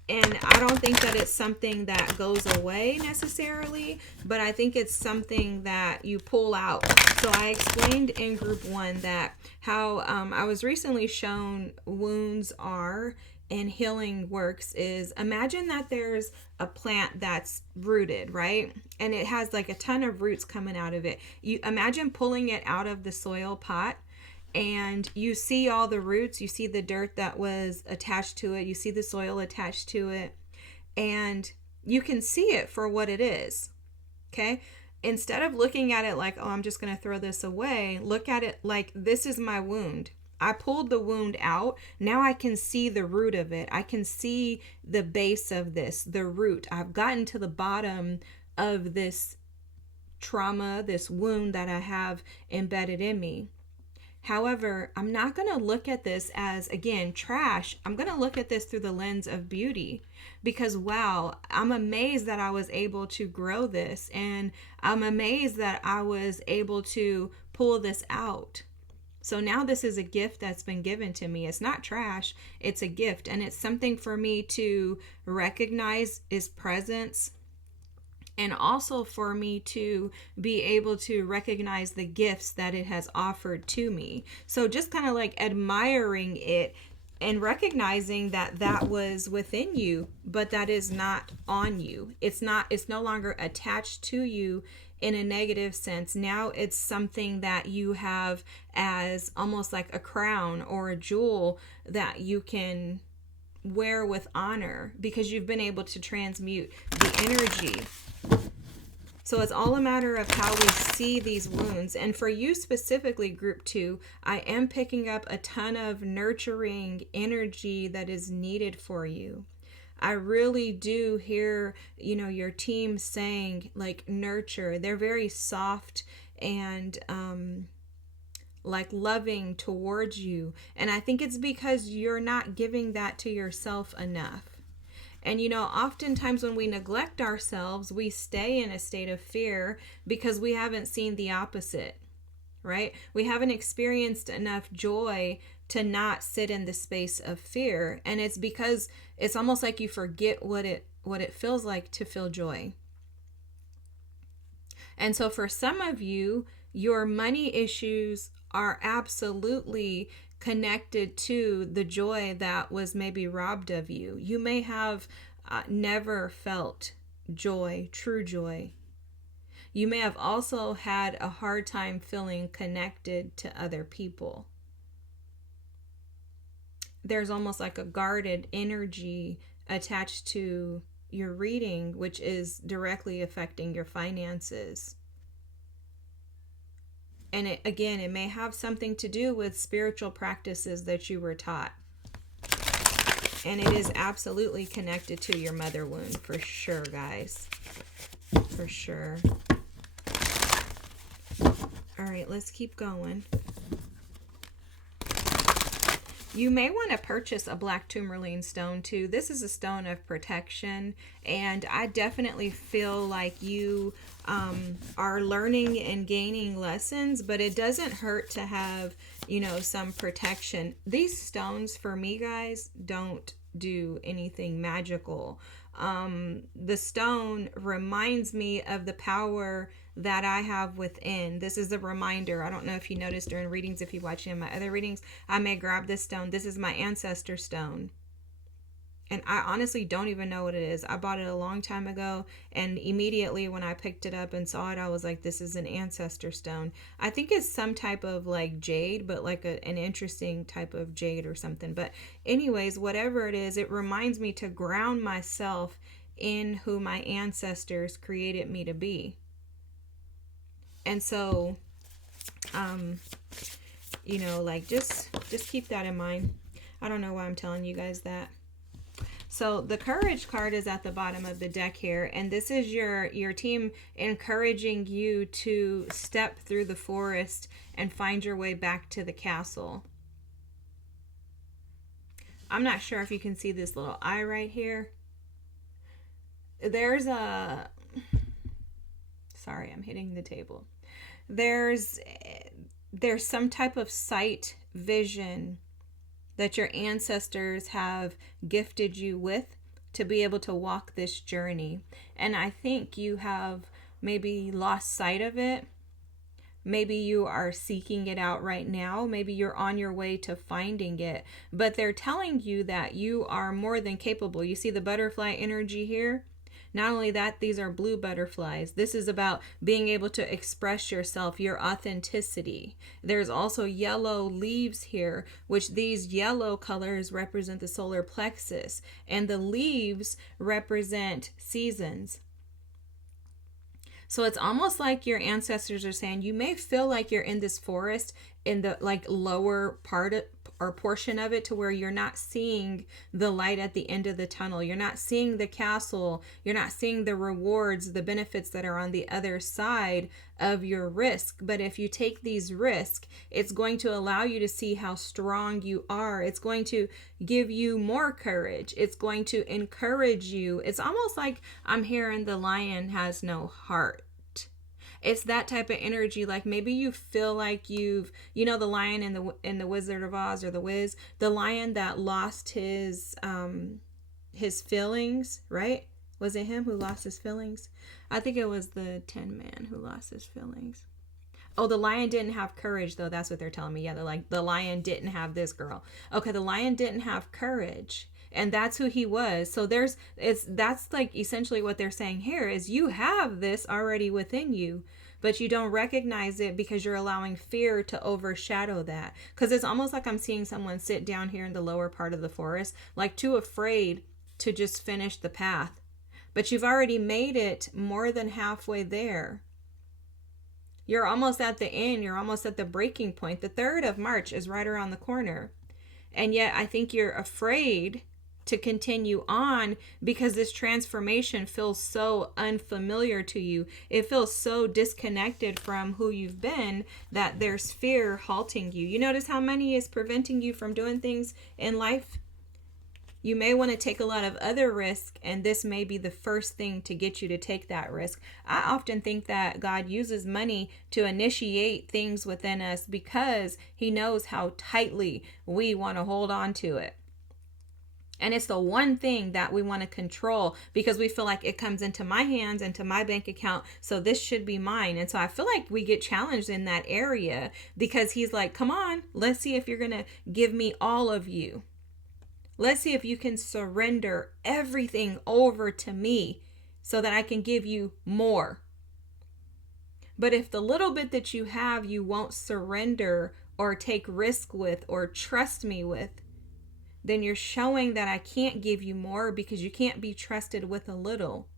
And I don't think that it's something that goes away necessarily, but I think it's something that you pull out. So I explained in group 1 that how I was recently shown wounds are and healing works is, imagine that there's a plant that's rooted, right? And it has like a ton of roots coming out of it. You imagine pulling it out of the soil pot, and you see all the roots, you see the dirt that was attached to it, you see the soil attached to it, and you can see it for what it is. Okay? Instead of looking at it like, oh, I'm just going to throw this away, look at it like, this is my wound. I pulled the wound out. Now I can see the root of it. I can see the base of this, the root. I've gotten to the bottom of this trauma, this wound that I have embedded in me. However, I'm not going to look at this as, again, trash. I'm going to look at this through the lens of beauty, because, wow, I'm amazed that I was able to grow this, and I'm amazed that I was able to pull this out. So now this is a gift that's been given to me. It's not trash. It's a gift, and it's something for me to recognize His presence, and also for me to be able to recognize the gifts that it has offered to me. So just kind of like admiring it and recognizing that that was within you, but that is not on you. It's no longer attached to you in a negative sense. Now it's something that you have as almost like a crown or a jewel that you can wear with honor, because you've been able to transmute the energy. So it's all a matter of how we see these wounds. And for you specifically, group 2, I am picking up a ton of nurturing energy that is needed for you. I really do hear, your team saying like nurture. They're very soft and like loving towards you. And I think it's because you're not giving that to yourself enough. And oftentimes when we neglect ourselves, we stay in a state of fear because we haven't seen the opposite, right? We haven't experienced enough joy to not sit in the space of fear. And it's because it's almost like you forget what it feels like to feel joy. And so for some of you, your money issues are absolutely connected to the joy that was maybe robbed of you. You may have never felt joy, true joy. You may have also had a hard time feeling connected to other people. There's almost like a guarded energy attached to your reading, which is directly affecting your finances. And it may have something to do with spiritual practices that you were taught. And it is absolutely connected to your mother wound, for sure, guys. For sure. All right, let's keep going. You may want to purchase a black tourmaline stone too. This is a stone of protection, and I definitely feel like you are learning and gaining lessons, but it doesn't hurt to have, some protection. These stones, for me, guys, don't do anything magical. The stone reminds me of the power that I have within. This is a reminder. I don't know if you noticed during readings, if you watch in my other readings, I may grab this stone. This is my ancestor stone. And I honestly don't even know what it is. I bought it a long time ago, and immediately when I picked it up and saw it, I was like, this is an ancestor stone. I think it's some type of like jade, but like an interesting type of jade or something. But anyways, whatever it is, it reminds me to ground myself in who my ancestors created me to be. And so, you know, like just keep that in mind. I don't know why I'm telling you guys that. So the courage card is at the bottom of the deck here, and this is your team encouraging you to step through the forest and find your way back to the castle. I'm not sure if you can see this little eye right here. There's sorry, I'm hitting the table. There's some type of sight vision that your ancestors have gifted you with to be able to walk this journey. And I think you have maybe lost sight of it. Maybe you are seeking it out right now. Maybe you're on your way to finding it. But they're telling you that you are more than capable. You see the butterfly energy here? Not only that, these are blue butterflies. This is about being able to express yourself, your authenticity. There's also yellow leaves here, which these yellow colors represent the solar plexus, and the leaves represent seasons. So it's almost like your ancestors are saying, you may feel like you're in this forest in the like lower part or portion of it to where you're not seeing the light at the end of the tunnel. You're not seeing the castle. You're not seeing the rewards, the benefits that are on the other side of your risk. But if you take these risks, it's going to allow you to see how strong you are. It's going to give you more courage. It's going to encourage you. It's almost like I'm hearing the lion has no heart. It's that type of energy. Like maybe you feel like you know the lion in the Wizard of Oz, or the Wiz, the lion that lost his feelings, right? Was it him who lost his feelings? I think it was the Tin Man who lost his feelings. Oh, the lion didn't have courage though. That's what they're telling me. Yeah, they're like, the lion didn't have this girl. Okay, the lion didn't have courage. And that's who he was. So that's like essentially what they're saying here is you have this already within you, but you don't recognize it because you're allowing fear to overshadow that. Because it's almost like I'm seeing someone sit down here in the lower part of the forest, like too afraid to just finish the path. But you've already made it more than halfway there. You're almost at the end. You're almost at the breaking point. The 3rd of March is right around the corner. And yet I think you're afraid to continue on because this transformation feels so unfamiliar to you. It feels so disconnected from who you've been that there's fear halting you. You notice how money is preventing you from doing things in life? You may want to take a lot of other risk, and this may be the first thing to get you to take that risk. I often think that God uses money to initiate things within us because he knows how tightly we want to hold on to it. And it's the one thing that we want to control because we feel like it comes into my hands, into my bank account. So this should be mine. And so I feel like we get challenged in that area because he's like, come on, let's see if you're going to give me all of you. Let's see if you can surrender everything over to me so that I can give you more. But if the little bit that you have, you won't surrender or take risk with or trust me with, then you're showing that I can't give you more because you can't be trusted with a little.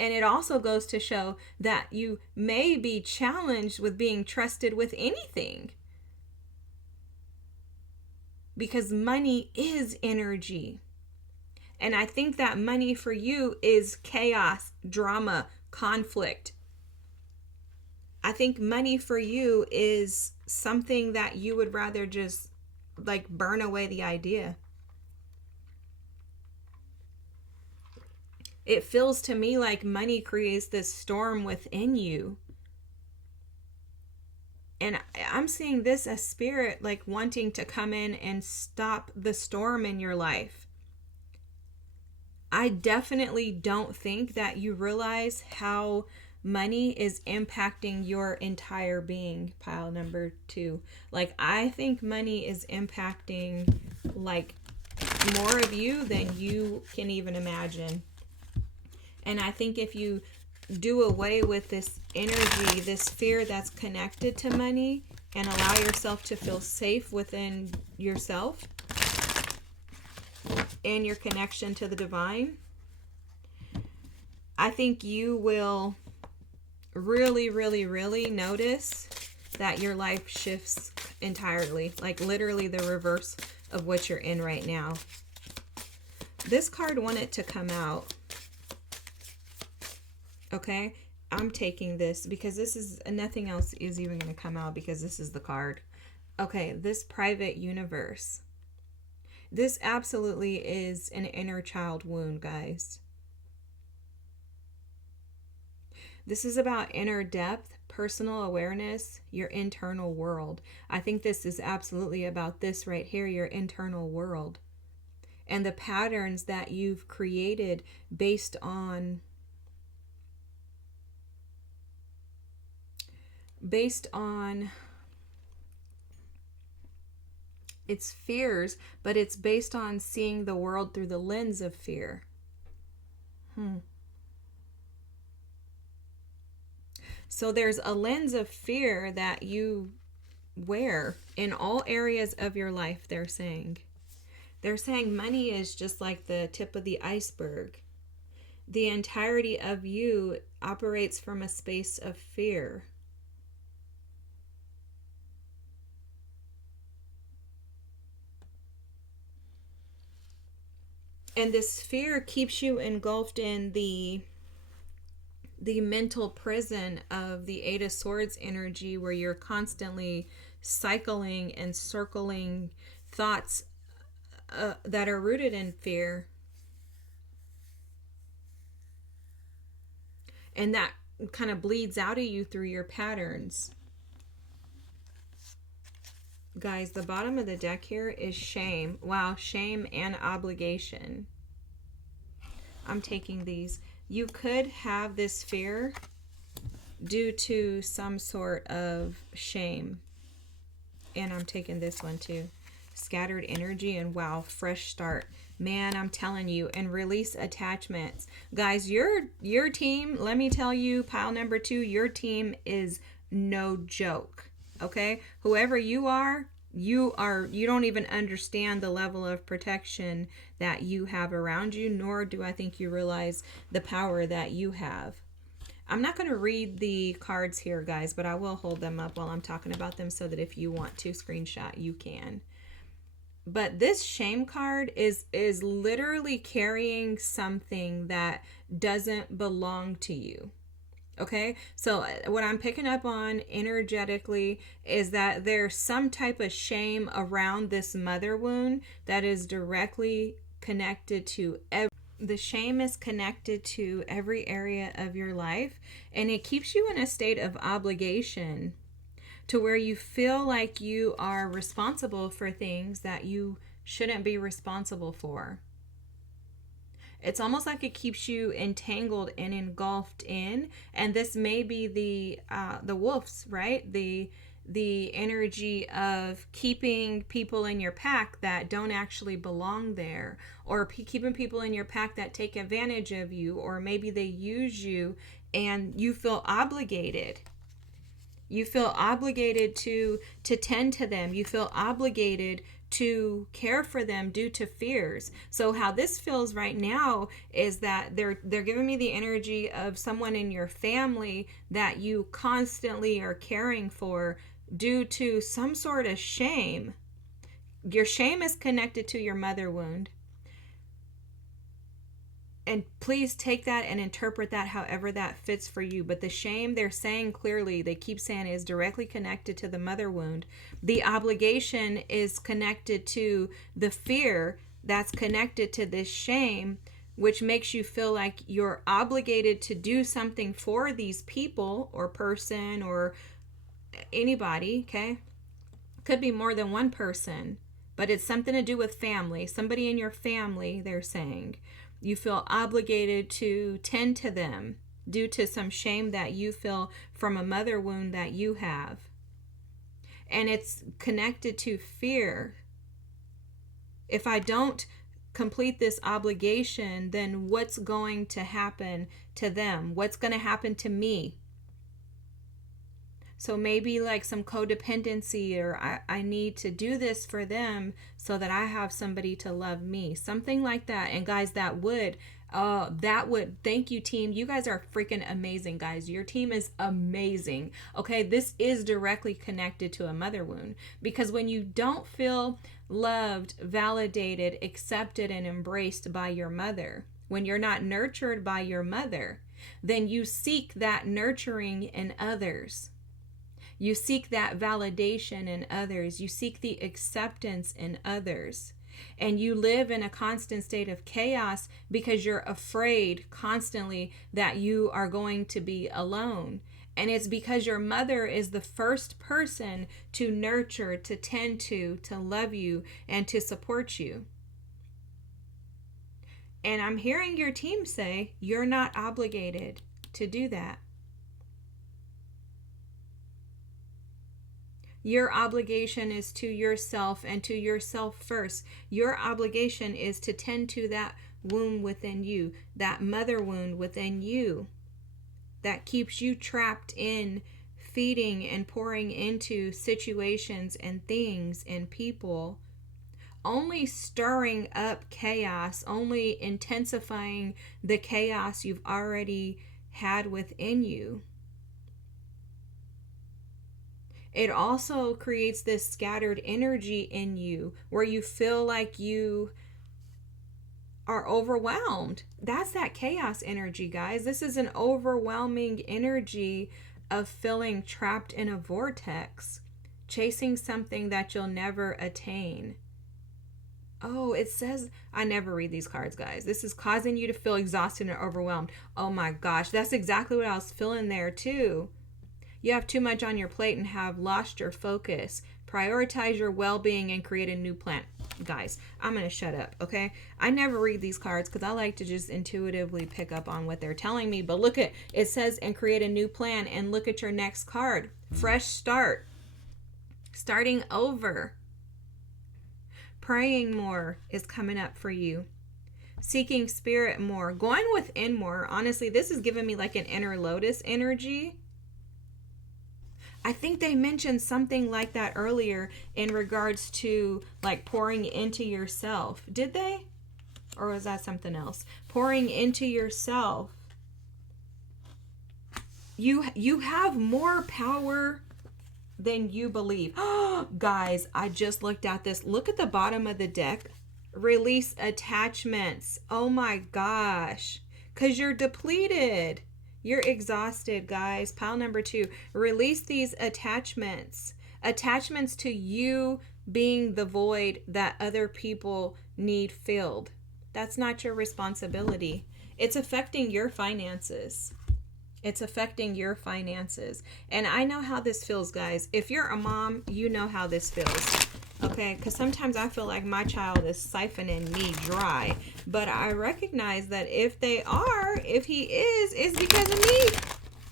And it also goes to show that you may be challenged with being trusted with anything. Because money is energy. And I think that money for you is chaos, drama, conflict. I think money for you is something that you would rather just like burn away the idea. It feels to me like money creates this storm within you. And I'm seeing this as spirit like wanting to come in and stop the storm in your life. I definitely don't think that you realize how money is impacting your entire being, pile number 2. Like, I think money is impacting like more of you than you can even imagine. And I think if you do away with this energy, this fear that's connected to money, and allow yourself to feel safe within yourself and your connection to the divine, I think you will really, really, really notice that your life shifts entirely, like literally the reverse of what you're in right now. This card wanted to come out. Okay, I'm taking this because this is, nothing else is even going to come out because this is the card. Okay, this private universe. This absolutely is an inner child wound, guys. This is about inner depth, personal awareness, your internal world. I think this is absolutely about this right here, your internal world. And the patterns that you've created based on its fears, but it's based on seeing the world through the lens of fear. So there's a lens of fear that you wear in all areas of your life, they're saying. They're saying money is just like the tip of the iceberg. The entirety of you operates from a space of fear. And this fear keeps you engulfed in the mental prison of the Eight of Swords energy, where you're constantly cycling and circling thoughts that are rooted in fear. And that kind of bleeds out of you through your patterns. Guys, the bottom of the deck here is shame. Wow, shame and obligation. I'm taking these. You could have this fear due to some sort of shame. And I'm taking this one too. Scattered energy and wow, fresh start. Man, I'm telling you, and release attachments. Guys, your team, let me tell you, pile number 2, your team is no joke. Okay? Whoever you don't even understand the level of protection that you have around you, nor do I think you realize the power that you have. I'm not going to read the cards here, guys, but I will hold them up while I'm talking about them so that if you want to screenshot, you can. But this shame card is literally carrying something that doesn't belong to you. Okay, so what I'm picking up on energetically is that there's some type of shame around this mother wound that is directly connected to the shame is connected to every area of your life, and it keeps you in a state of obligation to where you feel like you are responsible for things that you shouldn't be responsible for. It's almost like it keeps you entangled and engulfed in, and this may be the wolves, right? The energy of keeping people in your pack that don't actually belong there, or keeping people in your pack that take advantage of you, or maybe they use you and you feel obligated. You feel obligated to tend to them. You feel obligated to care for them due to fears. So how this feels right now is that they're giving me the energy of someone in your family that you constantly are caring for due to some sort of shame. Your shame is connected to your mother wound. And please take that and interpret that however that fits for you. But the shame, they're saying clearly, they keep saying, is directly connected to the mother wound. The obligation is connected to the fear that's connected to this shame, which makes you feel like you're obligated to do something for these people or person or anybody, okay? Could be more than one person, but it's something to do with family. Somebody in your family, they're saying. You feel obligated to tend to them due to some shame that you feel from a mother wound that you have. And it's connected to fear. If I don't complete this obligation, then what's going to happen to them? What's going to happen to me? So maybe like some codependency, or I need to do this for them so that I have somebody to love me. Something like that. And guys, that would, thank you, team. You guys are freaking amazing, guys. Your team is amazing. Okay, this is directly connected to a mother wound. Because when you don't feel loved, validated, accepted, and embraced by your mother, when you're not nurtured by your mother, then you seek that nurturing in others. You seek that validation in others. You seek the acceptance in others. And you live in a constant state of chaos because you're afraid constantly that you are going to be alone. And it's because your mother is the first person to nurture, to tend to love you, and to support you. And I'm hearing your team say, you're not obligated to do that. Your obligation is to yourself, and to yourself first. Your obligation is to tend to that wound within you, that mother wound within you that keeps you trapped in feeding and pouring into situations and things and people, only stirring up chaos, only intensifying the chaos you've already had within you. It also creates this scattered energy in you where you feel like you are overwhelmed. That's that chaos energy, guys. This is an overwhelming energy of feeling trapped in a vortex, chasing something that you'll never attain. Oh, it says, I never read these cards, guys. This is causing you to feel exhausted and overwhelmed. Oh my gosh, that's exactly what I was feeling there too. You have too much on your plate and have lost your focus. Prioritize your well-being and create a new plan. Guys, I'm going to shut up, okay? I never read these cards because I like to just intuitively pick up on what they're telling me. But look at, it says, and create a new plan. And look at your next card. Fresh start. Starting over. Praying more is coming up for you. Seeking spirit more. Going within more. Honestly, this is giving me like an inner lotus energy. I think they mentioned something like that earlier in regards to like pouring into yourself. Did they? Or was that something else? Pouring into yourself. You have more power than you believe. Guys, I just looked at this. Look at the bottom of the deck. Release attachments. Oh my gosh. Because you're depleted. You're exhausted, guys. Pile number 2. Release these attachments. Attachments to you being the void that other people need filled. That's not your responsibility. It's affecting your finances. It's affecting your finances. And I know how this feels, guys. If you're a mom, you know how this feels. Okay, because sometimes I feel like my child is siphoning me dry. But I recognize that if he is, it's because of me.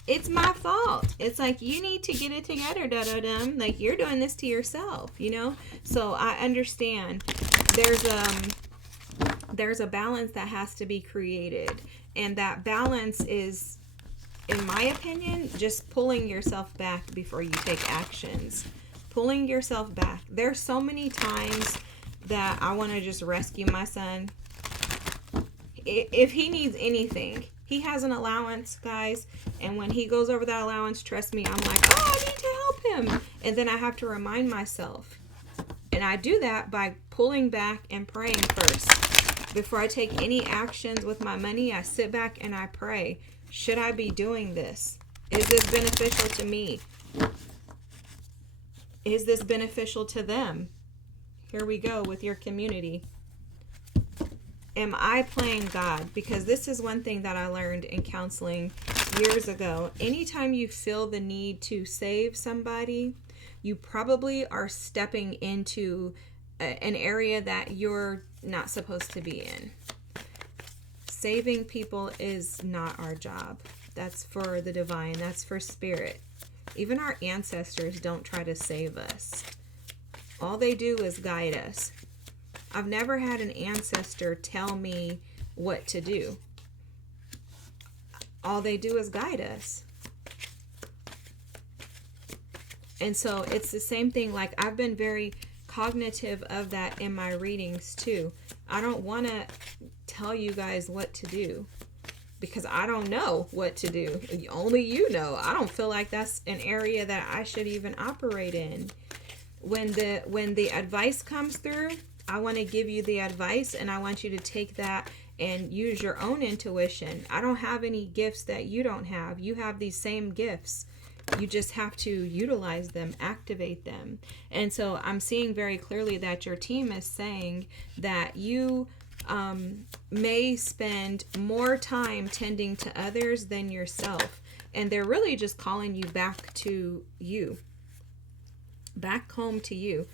It's my fault. It's like, you need to get it together, da-da-dum. Like, you're doing this to yourself, you know? So I understand there's a balance that has to be created. And that balance is, in my opinion, just pulling yourself back before you take actions. Pulling yourself back. There's so many times that I want to just rescue my son. If he needs anything, he has an allowance, guys. And when he goes over that allowance, trust me, I'm like, oh, I need to help him. And then I have to remind myself. And I do that by pulling back and praying first. Before I take any actions with my money, I sit back and I pray. Should I be doing this? Is this beneficial to me? Is this beneficial to them? Here we go with your community. Am I playing God? Because this is one thing that I learned in counseling years ago. Anytime you feel the need to save somebody, you probably are stepping into an area that you're not supposed to be in. Saving people is not our job. That's for the divine. That's for spirit. Even our ancestors don't try to save us. All they do is guide us. I've never had an ancestor tell me what to do. All they do is guide us. And so it's the same thing. Like, I've been very cognitive of that in my readings too. I don't want to tell you guys what to do because I don't know what to do. Only you know. I don't feel like that's an area that I should even operate in. When the advice comes through, I want to give you the advice, and I want you to take that and use your own intuition. I don't have any gifts that you don't have. You have these same gifts. You just have to utilize them, activate them. And so I'm seeing very clearly that your team is saying that you may spend more time tending to others than yourself. And they're really just calling you back to you. Back home to you.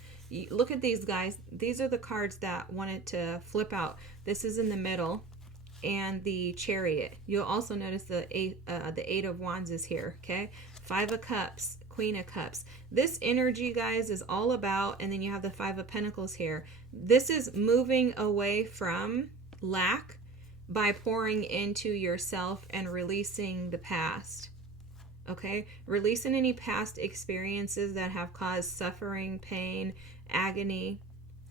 Look at these guys. These are the cards that wanted to flip out. This is in the middle. And the Chariot. You'll also notice the Eight of Wands is here. Okay. 5 of Cups, Queen of Cups. This energy, guys, is all about, and then you have the 5 of Pentacles here. This is moving away from lack by pouring into yourself and releasing the past. Okay? Releasing any past experiences that have caused suffering, pain, agony,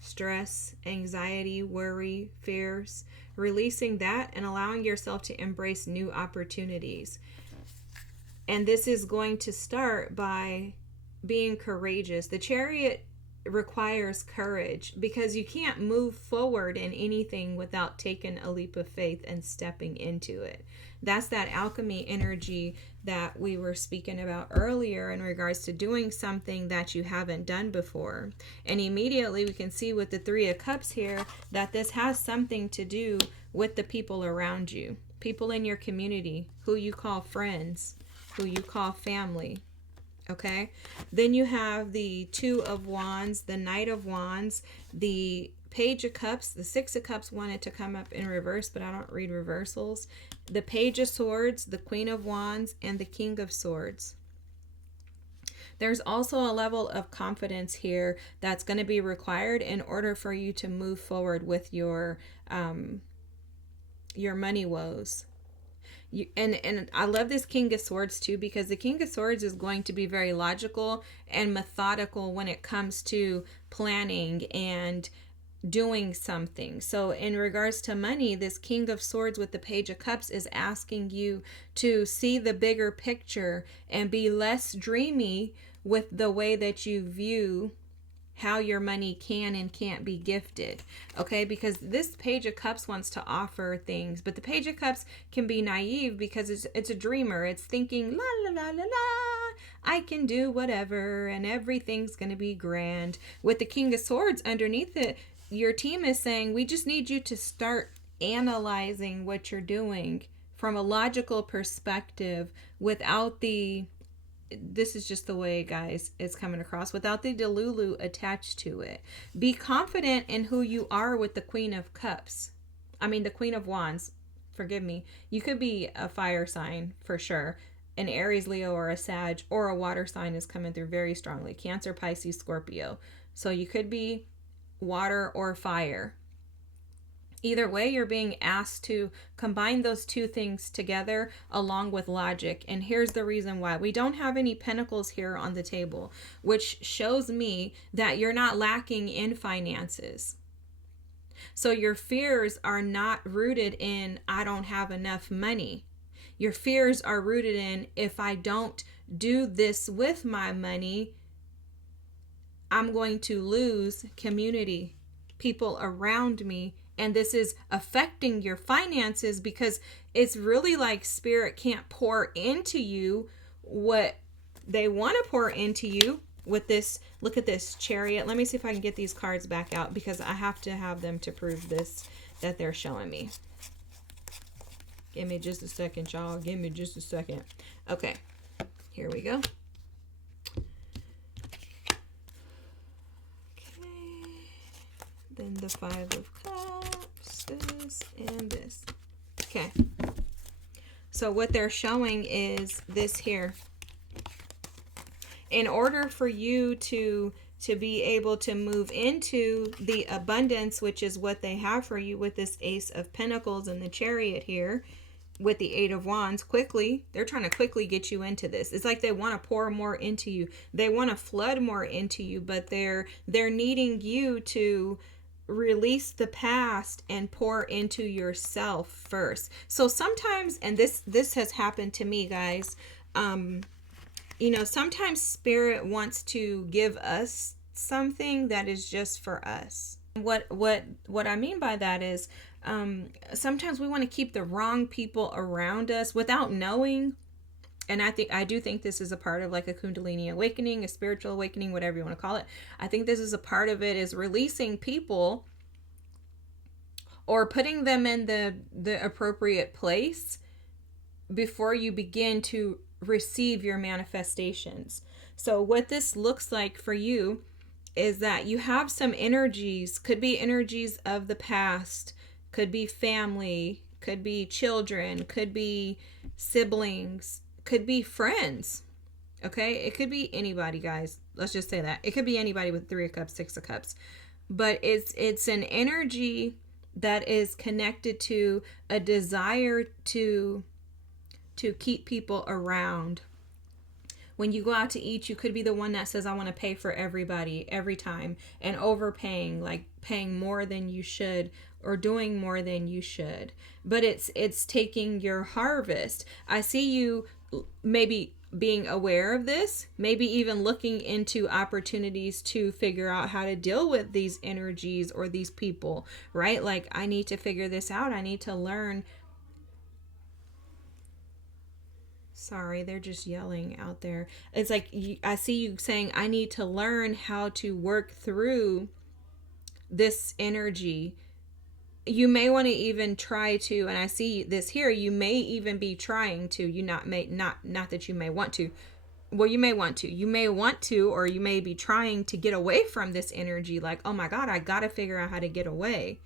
stress, anxiety, worry, fears. Releasing that and allowing yourself to embrace new opportunities. And this is going to start by being courageous. The Chariot requires courage because you can't move forward in anything without taking a leap of faith and stepping into it. That's that alchemy energy that we were speaking about earlier in regards to doing something that you haven't done before. And immediately we can see with the 3 of Cups here that this has something to do with the people around you. People in your community, who you call friends, who you call family. Okay? Then you have the 2 of Wands, the Knight of Wands, the Page of Cups. The 6 of Cups wanted to come up in reverse, but I don't read reversals. The Page of Swords, the Queen of Wands, and the King of Swords. There's also a level of confidence here that's going to be required in order for you to move forward with your money woes. And I love this King of Swords too, because the King of Swords is going to be very logical and methodical when it comes to planning and doing something. So in regards to money, this King of Swords with the Page of Cups is asking you to see the bigger picture and be less dreamy with the way that you view how your money can and can't be gifted. Okay, because this Page of Cups wants to offer things, but the Page of Cups can be naive because it's a dreamer. It's thinking, la la la la la, I can do whatever and everything's going to be grand. With the King of Swords underneath it, your team is saying, we just need you to start analyzing what you're doing from a logical perspective without the, this is just the way, guys, it's coming across, without the delulu attached to it. Be confident in who you are with the Queen of Cups. I mean, the Queen of Wands. Forgive me. You could be a fire sign for sure. An Aries, Leo, or a Sag, or a water sign is coming through very strongly. Cancer, Pisces, Scorpio. So you could be water or fire. Either way, you're being asked to combine those two things together along with logic. And here's the reason why. We don't have any pentacles here on the table, which shows me that you're not lacking in finances. So your fears are not rooted in, I don't have enough money. Your fears are rooted in, if I don't do this with my money, I'm going to lose community, people around me. And this is affecting your finances because it's really like Spirit can't pour into you what they want to pour into you with this. Look at this Chariot. Let me see if I can get these cards back out because I have to have them to prove this that they're showing me. Give me just a second, y'all. Give me just a second. Okay, here we go. Then the 5 of Cups, this and this. Okay. So what they're showing is this here. In order for you to to be able to move into the abundance, which is what they have for you with this Ace of Pentacles and the Chariot here with the Eight of Wands. Quickly, they're trying to quickly get you into this. It's like they want to pour more into you. They want to flood more into you, but they're needing you to release the past and pour into yourself first. So sometimes, and this has happened to me, guys, sometimes spirit wants to give us something that is just for us. What I mean by that is sometimes we want to keep the wrong people around us without knowing. And I do think this is a part of like a Kundalini awakening, a spiritual awakening, whatever you want to call it. I think this is a part of it, is releasing people or putting them in the appropriate place before you begin to receive your manifestations. So what this looks like for you is that you have some energies, could be energies of the past, could be family, could be children, could be siblings, could be friends. Okay, it could be anybody, guys. Let's just say that. It could be anybody with 3 of Cups, 6 of Cups. But it's an energy that is connected to a desire to keep people around. When you go out to eat, you could be the one that says, I want to pay for everybody every time, and overpaying, like paying more than you should or doing more than you should. But it's taking your harvest. I see you maybe being aware of this, maybe even looking into opportunities to figure out how to deal with these energies or these people, right? Like, I need to figure this out. I need to learn. Sorry, they're just yelling out there. It's like, I see you saying, I need to learn how to work through this energy. You may want to even try to, and I see this here, you may even be trying to, not that you may want to. Well, you may want to, or you may be trying to get away from this energy. Like, oh my God, I got to figure out how to get away.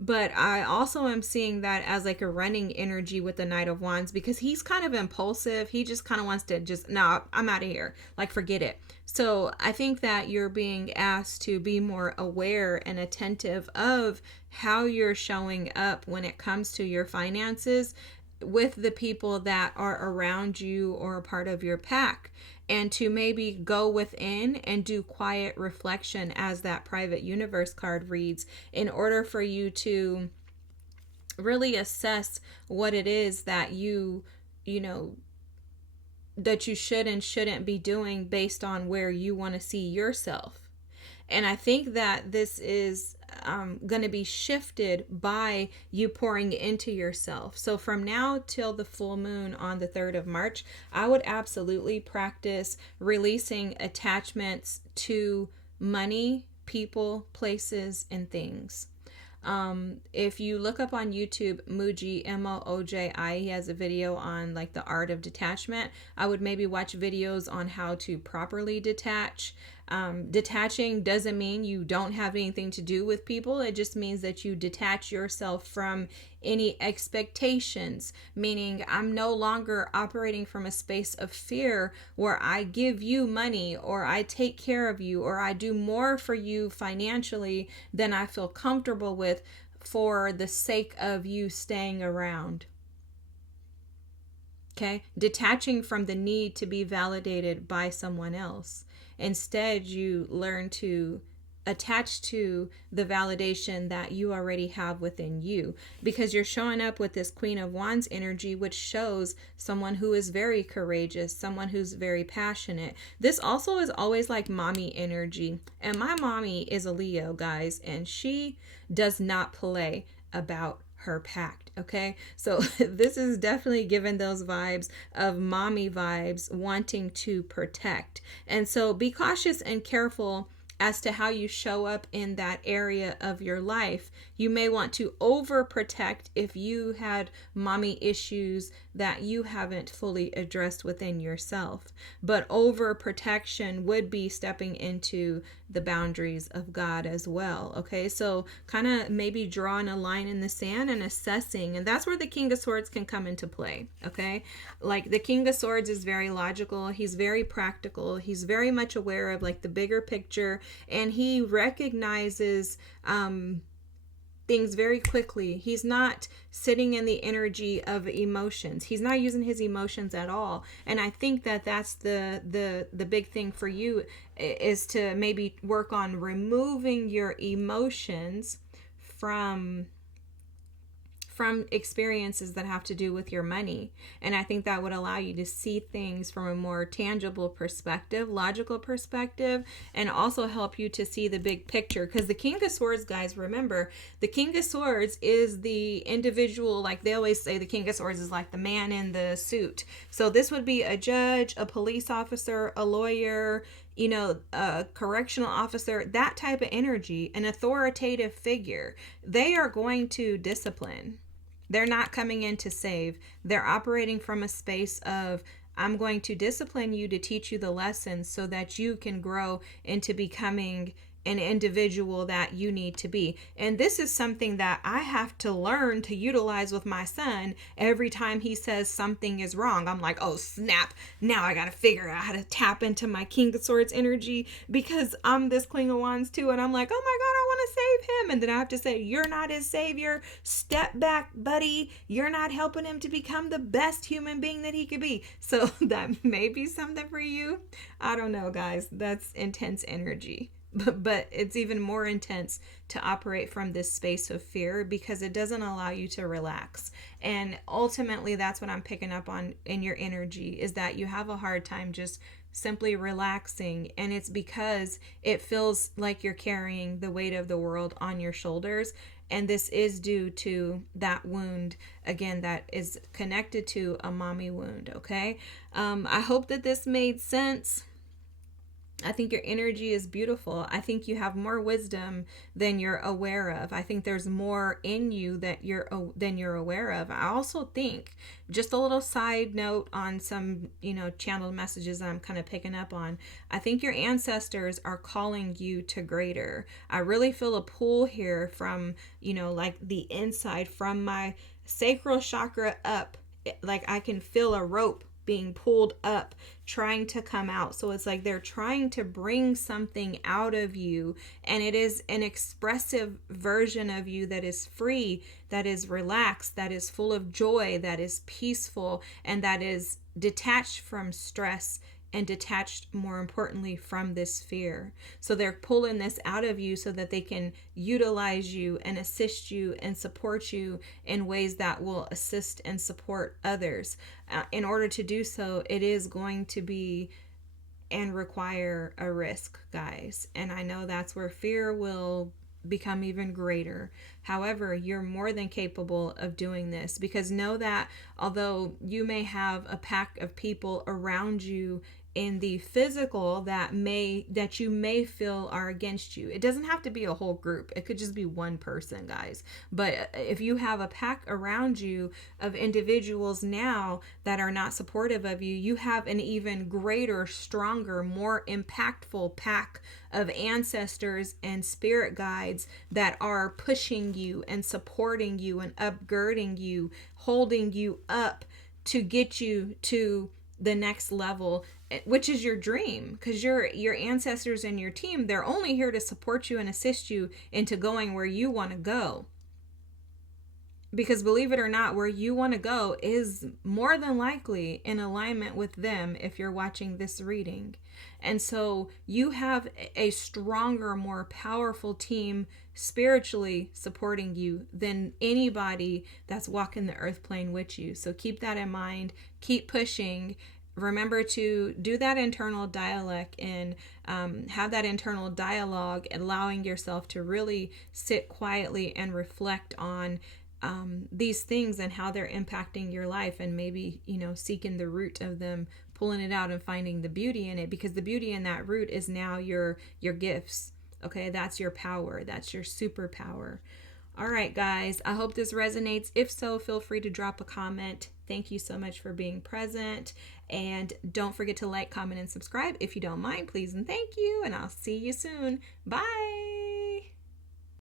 But I also am seeing that as like a running energy with the Knight of Wands, because he's kind of impulsive. He just kind of wants to no, I'm out of here. Like, forget it. So I think that you're being asked to be more aware and attentive of how you're showing up when it comes to your finances with the people that are around you or a part of your pack, and to maybe go within and do quiet reflection, as that Private Universe card reads, in order for you to really assess what it is that that you should and shouldn't be doing based on where you want to see yourself. And I think that this is going to be shifted by you pouring into yourself. So from now till the full moon on the 3rd of March, I would absolutely practice releasing attachments to money, people, places, and things. If you look up on YouTube, Mooji, Mooji, he has a video on like the art of detachment. I would maybe watch videos on how to properly detach. Detaching doesn't mean you don't have anything to do with people. It just means that you detach yourself from any expectations, meaning I'm no longer operating from a space of fear where I give you money or I take care of you or I do more for you financially than I feel comfortable with for the sake of you staying around. Okay? Detaching from the need to be validated by someone else. Instead, you learn to attach to the validation that you already have within you, because you're showing up with this Queen of Wands energy, which shows someone who is very courageous, someone who's very passionate. This also is always like mommy energy. And my mommy is a Leo, guys, and she does not play about her pact. Okay, so this is definitely given those vibes of mommy vibes, wanting to protect. And so be cautious and careful as to how you show up in that area of your life. You may want to overprotect if you had mommy issues that you haven't fully addressed within yourself. But overprotection would be stepping into the boundaries of God as well. Okay, so kind of maybe drawing a line in the sand and assessing, and that's where the King of Swords can come into play. Okay, like the King of Swords is very logical, he's very practical, he's very much aware of like the bigger picture, and he recognizes things very quickly. He's not sitting in the energy of emotions. He's not using his emotions at all. And I think that that's the big thing for you, is to maybe work on removing your emotions from experiences that have to do with your money. And I think that would allow you to see things from a more tangible perspective, logical perspective, and also help you to see the big picture. Because the King of Swords, guys, remember, the King of Swords is the individual, like they always say, the King of Swords is like the man in the suit. So this would be a judge, a police officer, a lawyer, a correctional officer, that type of energy, an authoritative figure. They are going to discipline. They're not coming in to save. They're operating from a space of, I'm going to discipline you to teach you the lessons so that you can grow into becoming an individual that you need to be. And this is something that I have to learn to utilize with my son. Every time he says something is wrong, I'm like, oh snap, now I gotta figure out how to tap into my King of Swords energy, because I'm this Queen of Wands too, and I'm like, oh my god, I want to save him. And then I have to say, you're not his savior. Step back, buddy. You're not helping him to become the best human being that he could be. So that may be something for you. I don't know, guys. That's intense energy. But it's even more intense to operate from this space of fear, because it doesn't allow you to relax. And ultimately, that's what I'm picking up on in your energy, is that you have a hard time just simply relaxing. And it's because it feels like you're carrying the weight of the world on your shoulders. And this is due to that wound, again, that is connected to a mommy wound. Okay. I hope that this made sense. I think your energy is beautiful. I think you have more wisdom than you're aware of. I think there's more in you that than you're aware of. I also think, just a little side note on some, channeled messages that I'm kind of picking up on, I think your ancestors are calling you to greater. I really feel a pull here from, like the inside, from my sacral chakra up. Like I can feel a rope being pulled up, trying to come out. So it's like they're trying to bring something out of you, and it is an expressive version of you that is free, that is relaxed, that is full of joy, that is peaceful, and that is detached from stress, and detached, more importantly, from this fear. So they're pulling this out of you so that they can utilize you and assist you and support you in ways that will assist and support others. In order to do so, it is going to be and require a risk, guys. And I know that's where fear will become even greater. However, you're more than capable of doing this, because know that although you may have a pack of people around you in the physical that you may feel are against you, it doesn't have to be a whole group. It could just be one person, guys. But if you have a pack around you of individuals now that are not supportive of you, you have an even greater, stronger, more impactful pack of ancestors and spirit guides that are pushing you and supporting you and upgirding you, holding you up to get you to the next level, which is your dream. Because your ancestors and your team, they're only here to support you and assist you into going where you want to go. Because believe it or not, where you want to go is more than likely in alignment with them if you're watching this reading. And so you have a stronger, more powerful team spiritually supporting you than anybody that's walking the earth plane with you. So keep that in mind. Keep pushing. Remember to do that internal dialect and have that internal dialogue, allowing yourself to really sit quietly and reflect on these things and how they're impacting your life, and maybe, seeking the root of them, pulling it out and finding the beauty in it, because the beauty in that root is now your gifts. Okay, that's your power. That's your superpower. All right, guys, I hope this resonates. If so, feel free to drop a comment. Thank you so much for being present. And don't forget to like, comment, and subscribe if you don't mind, please. And thank you. And I'll see you soon. Bye.